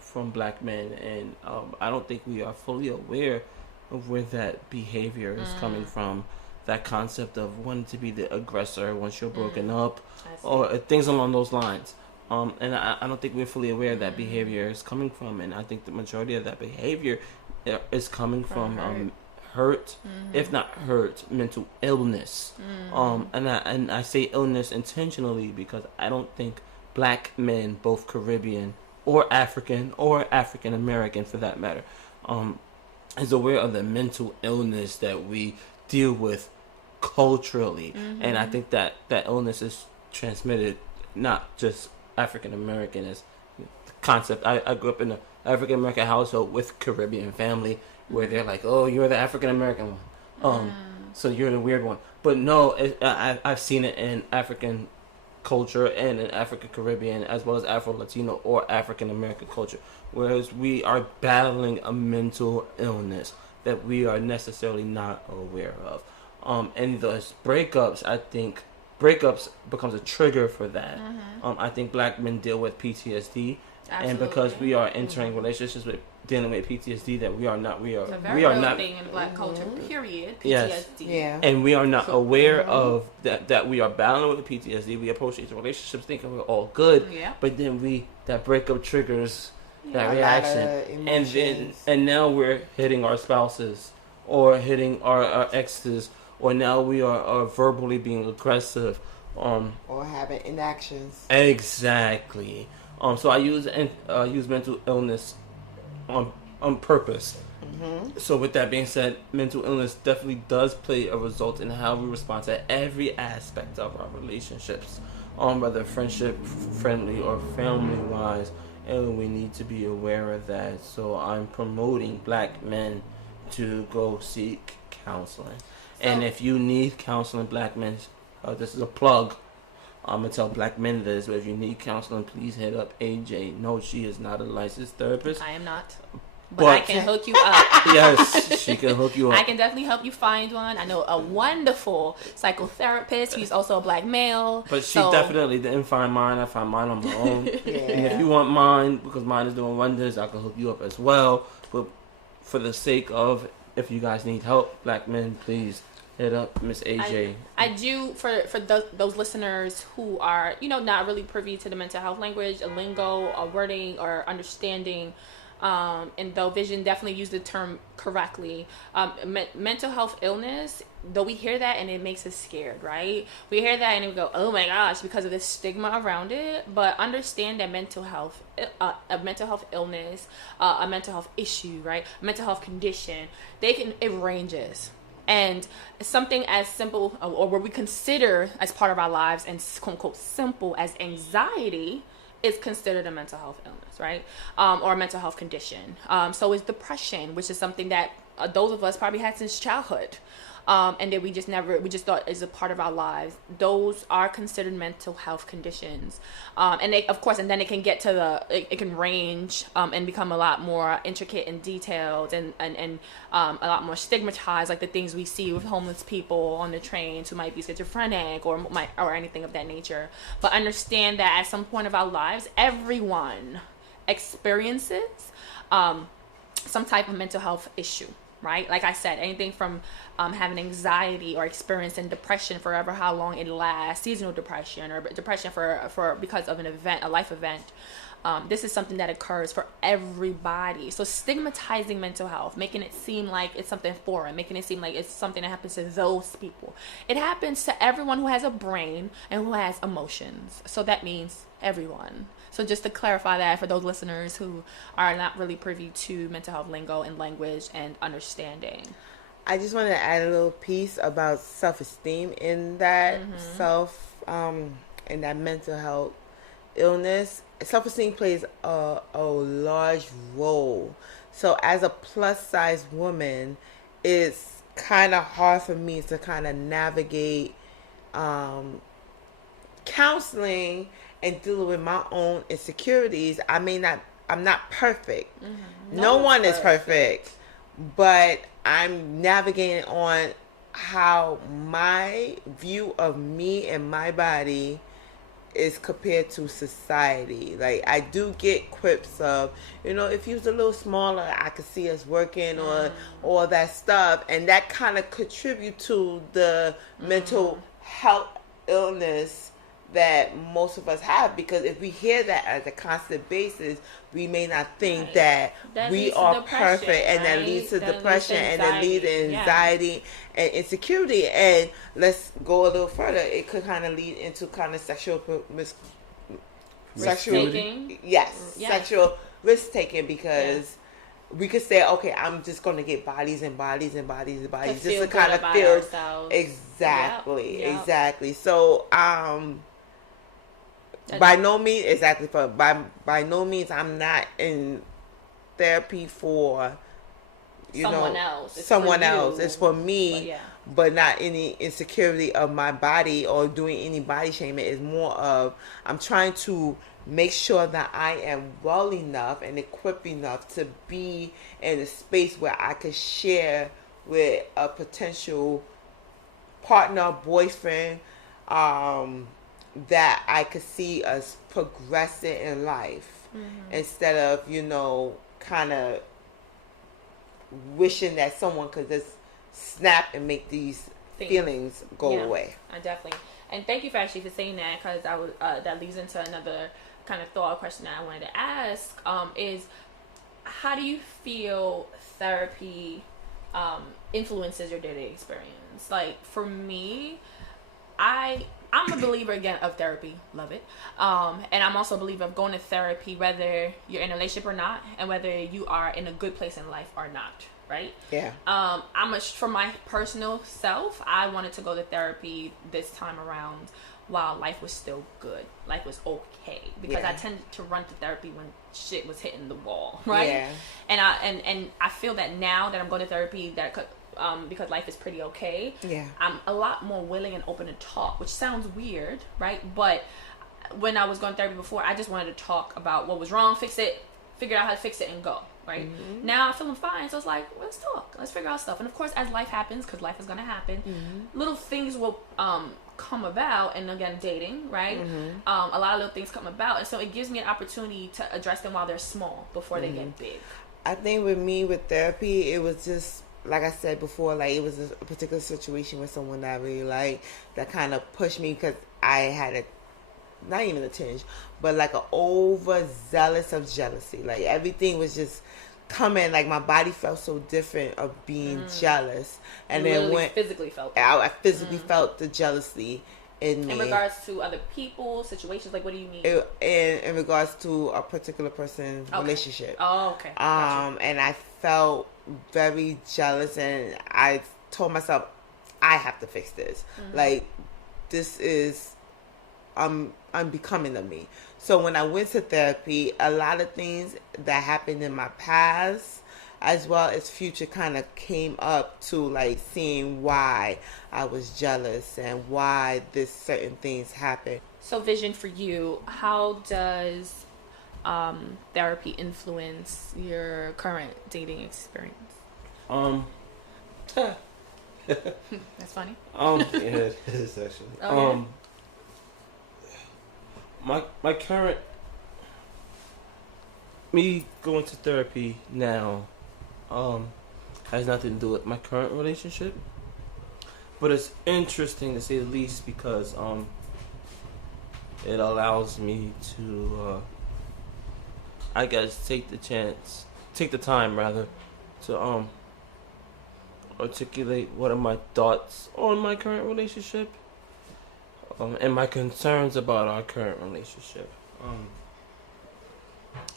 from black men, and I don't think we are fully aware of where that behavior is coming from. That concept of wanting to be the aggressor once you're broken up, or things along those lines. And I don't think we're fully aware of that behavior is coming from, and I think the majority of that behavior is coming from hurt, if not hurt, mental illness. And I say illness intentionally because I don't think black men, both Caribbean or African American for that matter, is aware of the mental illness that we deal with culturally. And I think that illness is transmitted not just African American as the concept. I grew up in an African American household with Caribbean family where they're like, oh, you're the African American one, so you're the weird one. But no, I've seen it in African culture and in African Caribbean as well as Afro Latino or African American culture, whereas we are battling a mental illness that we are necessarily not aware of. And thus breakups, I think breakups becomes a trigger for that. I think black men deal with PTSD. Absolutely. And because we are entering relationships with dealing with PTSD, that we are not it's a very real thing in black culture, period. PTSD. Yes. Yeah. And we are not aware of that we are battling with PTSD. We approach these relationships thinking we're all good, but then that breakup triggers that reaction, and now we're hitting our spouses or hitting our exes, or now we are verbally being aggressive, or having inactions. Exactly. So I use mental illness on purpose. So with that being said, mental illness definitely does play a result in how we respond to every aspect of our relationships, whether friendship, friendly, or family wise, and we need to be aware of that. So I'm promoting black men to go seek counseling. And if you need counseling, black men, this is a plug. I'm going to tell black men this, but if you need counseling, please hit up AJ. No, she is not a licensed therapist. I am not. but I can hook you up. Yes, she can hook you up. I can definitely help you find one. I know a wonderful psychotherapist. He's also a black male. But she definitely didn't find mine. I found mine on my own. And if you want mine, because mine is doing wonders, I can hook you up as well. But for the sake of, if you guys need help, black men, please hit up Miss AJ. I do, for those listeners who are, not really privy to the mental health language, a lingo, a wording, or understanding, and though Vision definitely used the term correctly, mental health illness, though we hear that and it makes us scared, right? We hear that and we go, oh my gosh, because of the stigma around it. But understand that mental health, a mental health illness, a mental health issue, right? A mental health condition, it ranges. And something as simple, or what we consider as part of our lives and quote unquote simple as anxiety, is considered a mental health illness, right? Or a mental health condition. So is depression, which is something that those of us probably had since childhood. And that we just thought is a part of our lives. Those are considered mental health conditions. And they, of course, and then it can get to it can range, and become a lot more intricate and detailed and a lot more stigmatized, like the things we see with homeless people on the trains who might be schizophrenic or anything of that nature. But understand that at some point of our lives, everyone experiences, some type of mental health issue. Right? Like I said, anything from having anxiety or experiencing depression for how long it lasts, seasonal depression or depression for because of an event, a life event. This is something that occurs for everybody. So stigmatizing mental health, making it seem like it's something foreign, making it seem like it's something that happens to those people. It happens to everyone who has a brain and who has emotions. So that means everyone. So just to clarify that for those listeners who are not really privy to mental health lingo and language and understanding. I just want to add a little piece about self-esteem in that in that mental health illness. Self-esteem plays a large role. So as a plus-size woman, it's kind of hard for me to kind of navigate counseling and dealing with my own insecurities. I'm not perfect. Mm-hmm. No one is perfect. But I'm navigating on how my view of me and my body is compared to society. Like, I do get quips of, if you was a little smaller, I could see us working or all that stuff. And that kind of contribute to the mental health illness that most of us have, because if we hear that as a constant basis, we may not think that we are perfect, and that leads to depression, and that leads to anxiety and insecurity. And let's go a little further, it could kind of lead into kind of sexual taking. Sexual risk taking, because we could say, okay, I'm just going to get bodies and bodies and bodies and bodies just to kind of feel ourselves. Exactly. So by no means by no means I'm not in therapy for someone else. It's for me, but not any insecurity of my body or doing any body shaming. It's more of I'm trying to make sure that I am well enough and equipped enough to be in a space where I could share with a potential partner, boyfriend, that I could see us progressing in life, instead of, kind of wishing that someone could just snap and make these feelings go away. I definitely. And thank you for saying that, because that leads into another kind of thought question that I wanted to ask, is how do you feel therapy influences your daily experience? Like, for me, I'm a believer, again, of therapy. Love it. And I'm also a believer of going to therapy whether you're in a relationship or not, and whether you are in a good place in life or not, right? Yeah. For my personal self, I wanted to go to therapy this time around while life was still good. Life was okay. Because I tended to run to therapy when shit was hitting the wall, right? Yeah. And I feel that now that I'm going to therapy, because life is pretty okay, I'm a lot more willing and open to talk, which sounds weird, right? But when I was going to therapy before, I just wanted to talk about what was wrong, fix it, figure out how to fix it, and go, right? Now I'm feeling fine, so it's like, let's talk, let's figure out stuff. And of course, as life happens, because life is gonna happen, little things will come about. And again, dating, right? A lot of little things come about, and so it gives me an opportunity to address them while they're small before they get big. I think with me, with therapy, it was just, like I said before, like it was a particular situation with someone that I really liked that kind of pushed me, because I had not even a tinge, but like an overzealous of jealousy. Like everything was just coming, like my body felt so different of being jealous. And you then when physically felt it. I physically felt the jealousy in me. In regards to other people, situations, like what do you mean? In regards to a particular person's relationship. Oh, okay. Gotcha. And I felt very jealous, and I told myself, I have to fix this. Like, this is unbecoming of me. So when I went to therapy, a lot of things that happened in my past as well as future kind of came up to, like, seeing why I was jealous and why this certain things happened. So Vision, for you, how does therapy influence your current dating experience? That's funny. Yeah, it is actually. Oh, My current, me going to therapy now, has nothing to do with my current relationship, but it's interesting to say the least, because it allows me to I guess take the time to articulate what are my thoughts on my current relationship, and my concerns about our current relationship.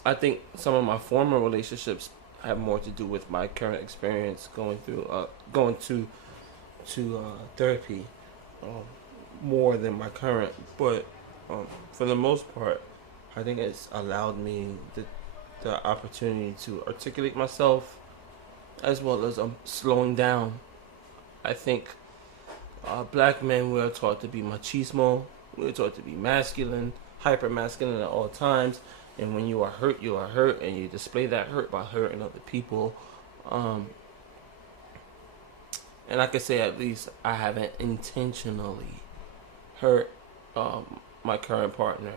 I think some of my former relationships have more to do with my current experience going to therapy, more than my current. But for the most part, I think it's allowed me the opportunity to articulate myself, as well as slowing down. I think black men, we are taught to be machismo. We're taught to be masculine, hyper masculine at all times. And when you are hurt, and you display that hurt by hurting other people. And I could say at least I haven't intentionally hurt my current partner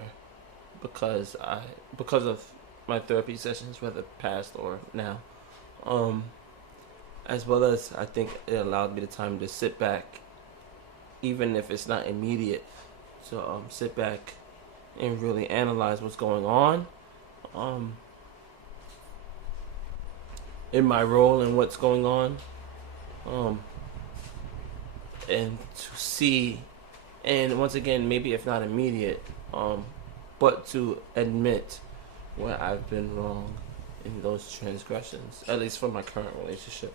because of my therapy sessions, whether past or now. As well as I think it allowed me the time to sit back, even if it's not immediate, to sit back and really analyze what's going on in my role and what's going on, and to see, and once again, maybe if not immediate, but to admit where I've been wrong in those transgressions, at least for my current relationship.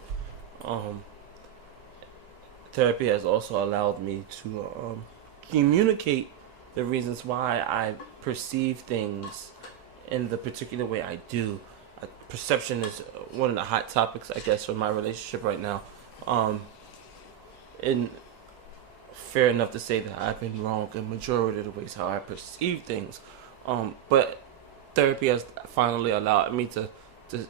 Therapy has also allowed me to communicate the reasons why I perceive things in the particular way I do. Perception is one of the hot topics, I guess, for my relationship right now. And fair enough to say that I've been wrong in majority of the ways how I perceive things. But therapy has finally allowed me to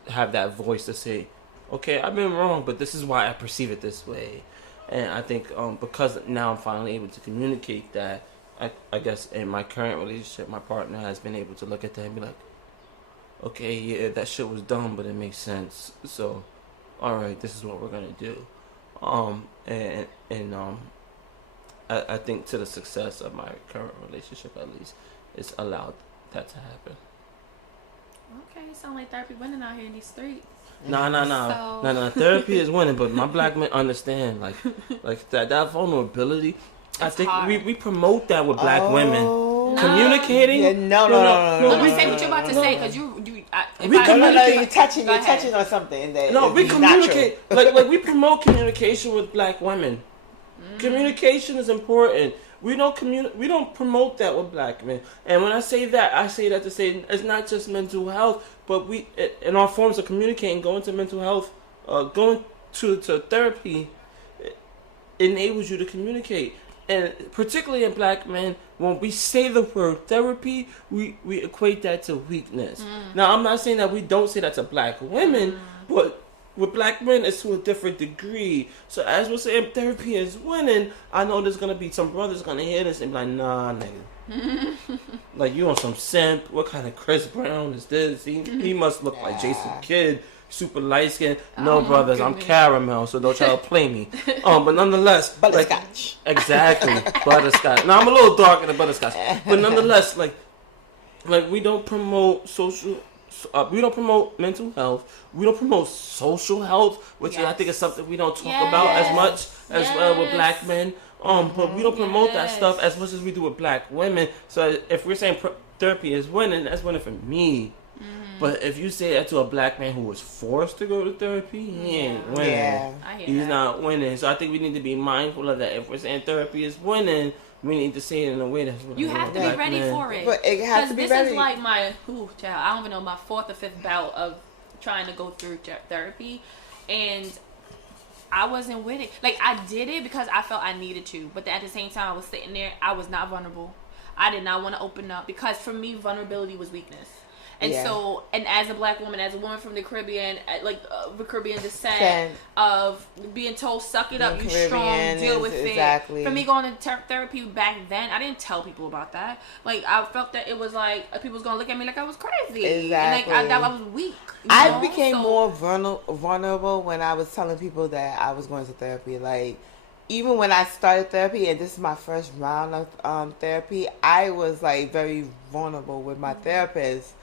have that voice to say, okay, I've been wrong, but this is why I perceive it this way. And I think because now I'm finally able to communicate that, I guess in my current relationship, my partner has been able to look at that and be like, okay, yeah, that shit was dumb, but it makes sense. So, all right, this is what we're gonna do. I think to the success of my current relationship, at least, it's allowed that to happen. Okay, you sound like therapy winning out here in these streets. No. Therapy is winning, but my black men understand, like that vulnerability. I think we promote that with black women. Communicating. Yeah, no. I'm gonna say what you're about to say, because you're touching on something. We communicate like we promote communication with black women. Communication is important. We don't promote that with black men. And when I say that to say it's not just mental health, but we in our forms of communicating, going to mental health, going to therapy, it enables you to communicate. and particularly in black men, when we say the word therapy, we equate that to weakness. Now, I'm not saying that we don't say that to black women, but with black men, it's to a different degree. So as we're saying therapy is winning, I know there's going to be some brothers going to hear this and be like, nah, nigga. Like, you on some simp. What kind of Chris Brown is this? He must look like Jason Kidd. Super light skin. No, brothers, I'm caramel, so don't try to play me. But nonetheless, butterscotch. Like, exactly, butterscotch. Now I'm a little darker than butterscotch, but nonetheless, like we don't promote we don't promote mental health. We don't promote social health, which I think is something we don't talk about as much as well with black men. But we don't promote that stuff as much as we do with black women. So if we're saying therapy is winning, that's winning for me. But if you say that to a black man who was forced to go to therapy, he ain't winning. Yeah. He's not winning. So I think we need to be mindful of that. If we're saying therapy is winning, we need to say it in a way that's you have to be ready for it. But it has to be ready. This is like my child. I don't even know, my 4th or 5th bout of trying to go through therapy, and I wasn't with it. Like, I did it because I felt I needed to, but at the same time, I was sitting there. I was not vulnerable. I did not want to open up because for me, vulnerability was weakness. And so, and as a black woman, as a woman from the Caribbean, like the Caribbean descent, of being told, suck it up, you strong, deal with it. For me, going to therapy back then, I didn't tell people about that. Like, I felt that it was like, people was going to look at me like I was crazy. Exactly. And like, I was weak. I became more vulnerable when I was telling people that I was going to therapy. Like, even when I started therapy, and this is my first round of therapy, I was like very vulnerable with my therapist.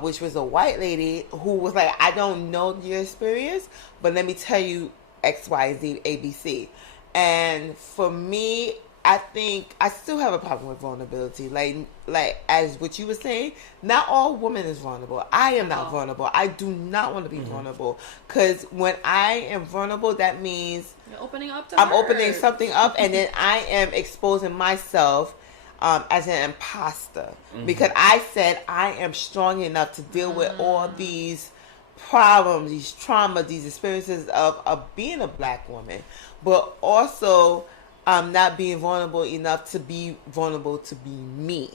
Which was a white lady who was like, I don't know your experience, but let me tell you X, Y, Z, A, B, C. And for me, I think I still have a problem with vulnerability. Like as what you were saying, not all women is vulnerable. I am not vulnerable. I do not want to be vulnerable. Because when I am vulnerable, that means you're opening up I'm opening something up, and then I am exposing myself as an imposter, because I said I am strong enough to deal with all these problems, these traumas, these experiences of being a black woman, but also not being vulnerable enough to be vulnerable to be me.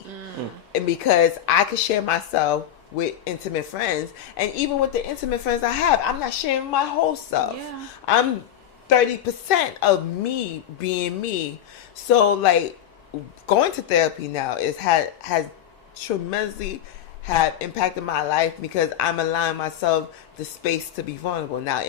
And because I could share myself with intimate friends, and even with the intimate friends I have, I'm not sharing my whole self. I'm 30% of me being me. So like, going to therapy now has tremendously have impacted my life, because I'm allowing myself the space to be vulnerable. Now,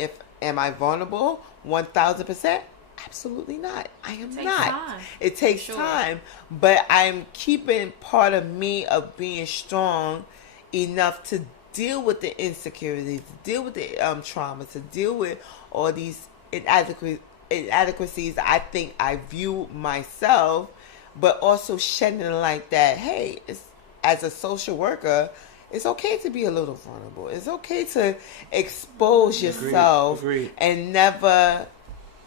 am I vulnerable 1,000%? Absolutely not. I am not. It takes time, but I'm keeping part of me of being strong enough to deal with the insecurities, to deal with the trauma, to deal with all these inadequacies I think I view myself. But also shedding light that, hey, as a social worker, it's okay to be a little vulnerable. It's okay to expose yourself and never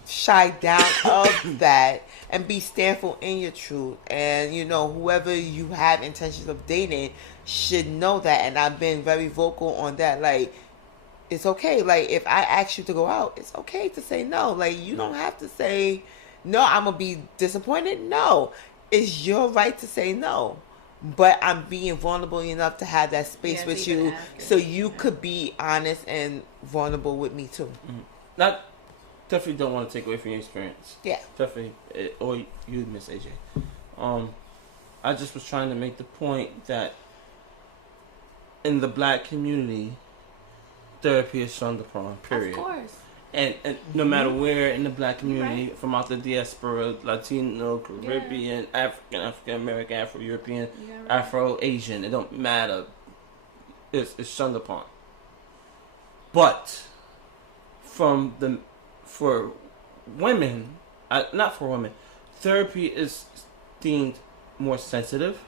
shy down of that, and be standful in your truth. And, you know, whoever you have intentions of dating should know that. And I've been very vocal on that. Like, it's okay. Like, if I ask you to go out, it's okay to say no. Like, you don't have to say, no, I'm going to be disappointed. No. It's your right to say no, but I'm being vulnerable enough to have that space with you, so you could be honest and vulnerable with me too. Not definitely don't want to take away from your experience. Yeah, definitely. Or you, Miss AJ. I just was trying to make the point that in the black community, therapy is shunned upon. Period. Of course. And no matter where in the black community, from out the diaspora, Latino, Caribbean, African American, Afro-European, Afro-Asian, it don't matter. It's shunned upon. But for women, not for women, therapy is deemed more sensitive,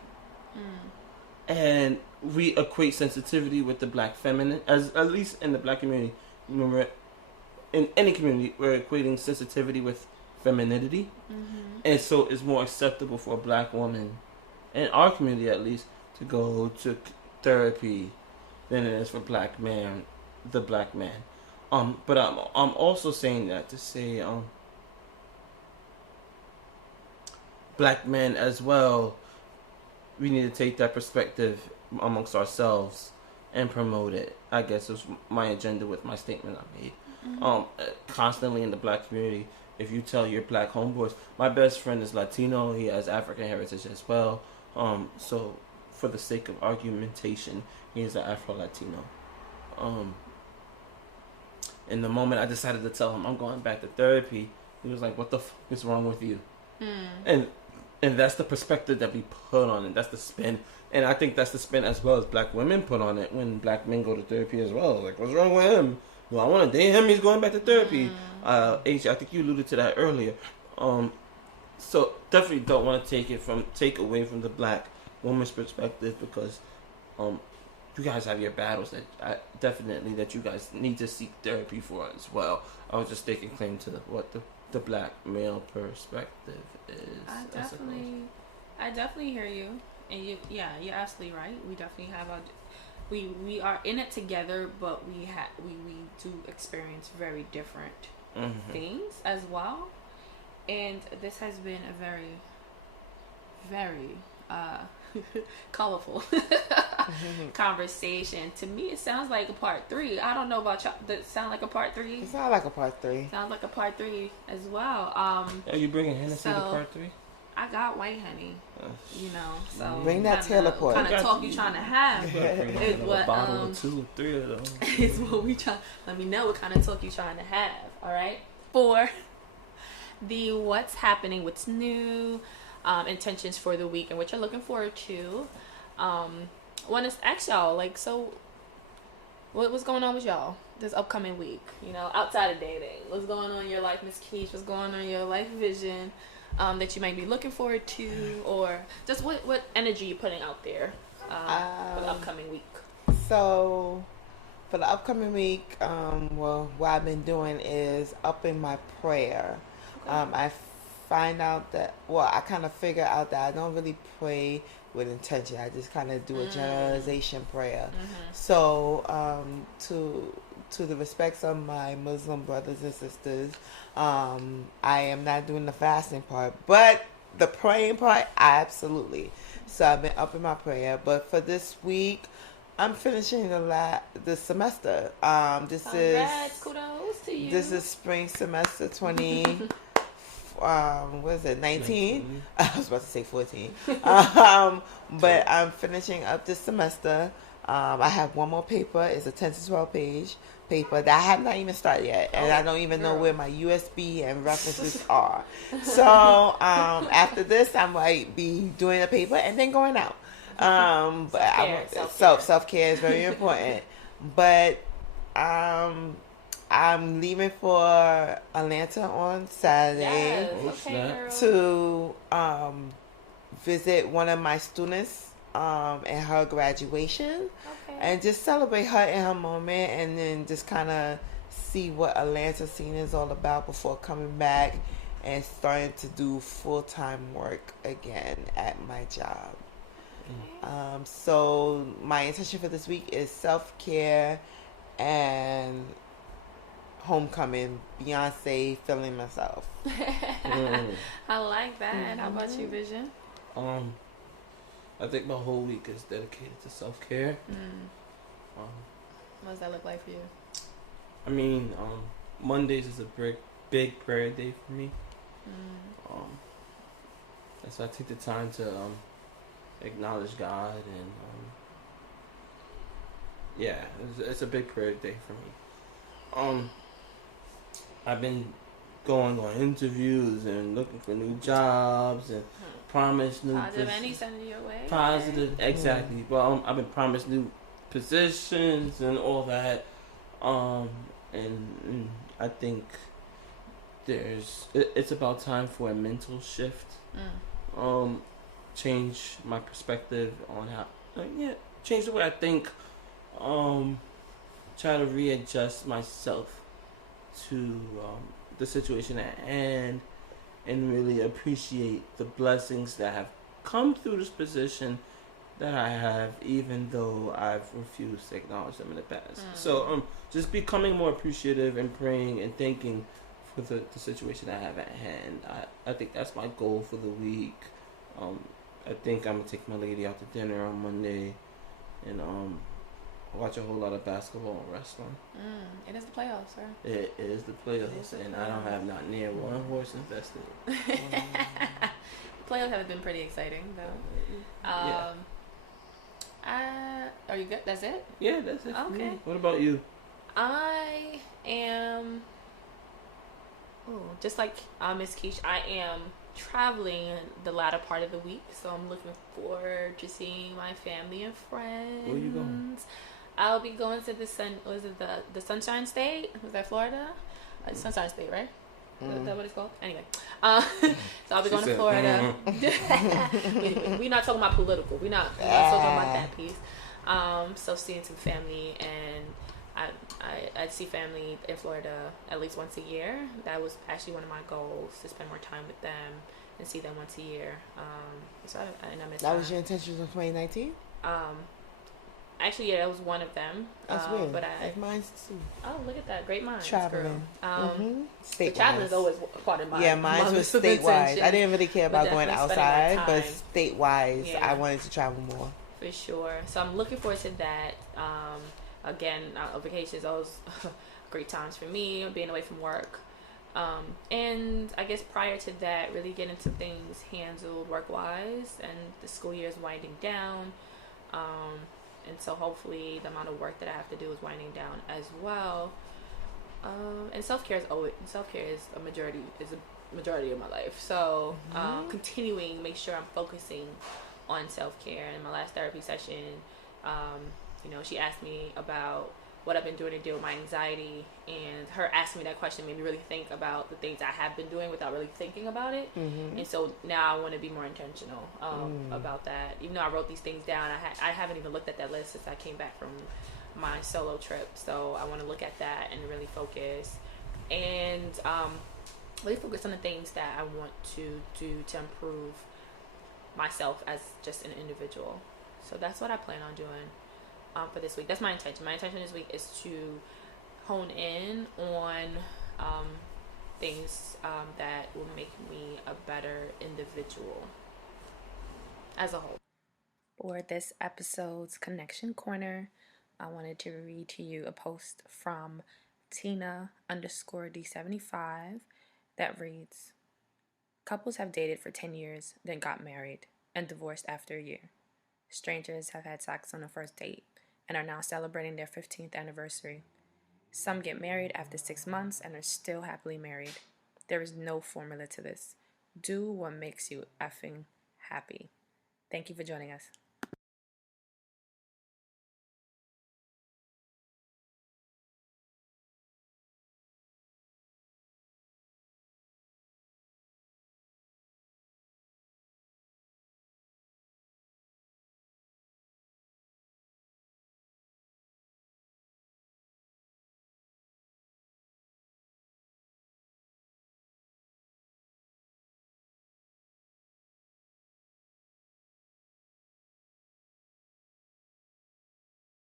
and we equate sensitivity with the black feminine, as at least in the black community. Remember, in any community, we're equating sensitivity with femininity. And so it's more acceptable for a black woman, in our community at least, to go to therapy than it is for the black man. But I'm also saying that to say black men as well, we need to take that perspective amongst ourselves and promote it. I guess is my agenda with my statement I made. Constantly in the black community, if you tell your black homeboys, my best friend is Latino, he has African heritage as well. So for the sake of argumentation, he is an Afro-Latino. In the moment I decided to tell him I'm going back to therapy, he was like, "What the fuck is wrong with you?" And that's the perspective that we put on it. That's the spin. And I think that's the spin as well as black women put on it when black men go to therapy as well. Like, what's wrong with him? Well, I want to date him. He's going back to therapy. H, I think you alluded to that earlier. So definitely don't want to take away from the black woman's perspective, because you guys have your battles that you guys need to seek therapy for as well. I was just taking claim to what the black male perspective is. I definitely hear you, and you're absolutely right. We definitely have we are in it together, but we do experience very different things as well. And this has been a very, very colorful conversation. To me, it sounds like a part 3. I don't know about y'all. Does it sound like a part 3? It sounds like a part 3. Sounds like a part 3 as well. Are you bringing Hennessy to part 3? I got white honey, so bring that Taylor Port. What kind of talk you trying to have? Is what bottle of 2 or 3 of those. It's what we try. Let me know what kind of talk you trying to have. All right, for the what's happening, what's new, intentions for the week, and what you're looking forward to. Want to ask y'all, what's going on with y'all this upcoming week? Outside of dating, what's going on in your life, Miss Keesh? What's going on in your life vision? That you might be looking forward to, or just what energy you're putting out there for the upcoming week. So, for the upcoming week, what I've been doing is upping my prayer. Okay. I find out that, I kind of figure out that I don't really pray with intention. I just kind of do a generalization prayer. So, to the respects of my Muslim brothers and sisters, I am not doing the fasting part, but the praying part, absolutely. So I've been upping my prayer. But for this week, I'm finishing the semester. Congrats, kudos to you. This is spring semester 20. What is it? 19? I was about to say 14. But I'm finishing up this semester. I have one more paper. It's a 10 to 12 page paper that I have not even started yet, and I don't even know where my USB and references are. So after this, I might be doing a paper and then going out. But self-care is very important. But I'm leaving for Atlanta on Saturday to visit one of my students and her graduation, and just celebrate her in her moment, and then just kind of see what Atlanta scene is all about before coming back and starting to do full-time work again at my job. So my intention for this week is self-care and homecoming, Beyonce, feeling myself. I like that. How about you, Vision? I think my whole week is dedicated to self-care. What does that look like for you? I mean, Mondays is a big prayer day for me. And so I take the time to acknowledge God, and it's a big prayer day for me. I've been going on interviews and looking for new jobs and promised new positive, and he sending your way. Positive, exactly. Well, I've been promised new positions and all that. And I think it's about time for a mental shift. Change my perspective on how, change the way I think. Try to readjust myself to the situation at hand, and really appreciate the blessings that have come through this position that I have, even though I've refused to acknowledge them in the past. So just becoming more appreciative and praying and thanking with the situation I have at hand. I think that's my goal for the week. I think I'm gonna take my lady out to dinner on Monday, and watch a whole lot of basketball and wrestling. It is the playoffs, sir. It is the playoffs, and I don't have not near one horse invested. Playoffs have been pretty exciting, though. Are you good? That's it? Yeah, that's it. Okay. What about you? I am, just like Miss Keesh, I am traveling the latter part of the week, so I'm looking forward to seeing my family and friends. Where you going? I'll be going to the the Sunshine State? Was that Florida? Sunshine State, right? Is that what it's called? Anyway, so I'll be going to Florida. We're not talking about political. We're not talking about that piece. So seeing some family, and I see family in Florida at least once a year. That was actually one of my goals, to spend more time with them and see them once a year. So I miss that. Was your intentions in 2019? Actually, yeah, that was one of them. That's weird. But like mine too. Oh, look at that! Great minds, traveling. Statewide. Traveling is always part of my. Yeah, mine was statewide. I didn't really care about going outside, but statewide, I wanted to travel more. For sure. So I'm looking forward to that. Again, vacations always great times for me, being away from work. And I guess prior to that, really getting some things handled work-wise, and the school year is winding down. And so hopefully the amount of work that I have to do is winding down as well. And self-care is a majority of my life. So continuing, make sure I'm focusing on self-care. In my last therapy session, she asked me about what I've been doing to deal with my anxiety, and her asking me that question made me really think about the things I have been doing without really thinking about it. And so now I want to be more intentional about that. Even though I wrote these things down, I haven't even looked at that list since I came back from my solo trip. So I want to look at that and really focus, and really focus on the things that I want to do to improve myself as just an individual. So that's what I plan on doing for this week. That's my intention. My intention this week is to hone in on things that will make me a better individual as a whole. For this episode's Connection Corner, I wanted to read to you a post from Tina_D75 that reads, "Couples have dated for 10 years, then got married and divorced after a year. Strangers have had sex on the first date and are now celebrating their 15th anniversary. Some get married after 6 months and are still happily married. There is no formula to this. Do what makes you effing happy." Thank you for joining us.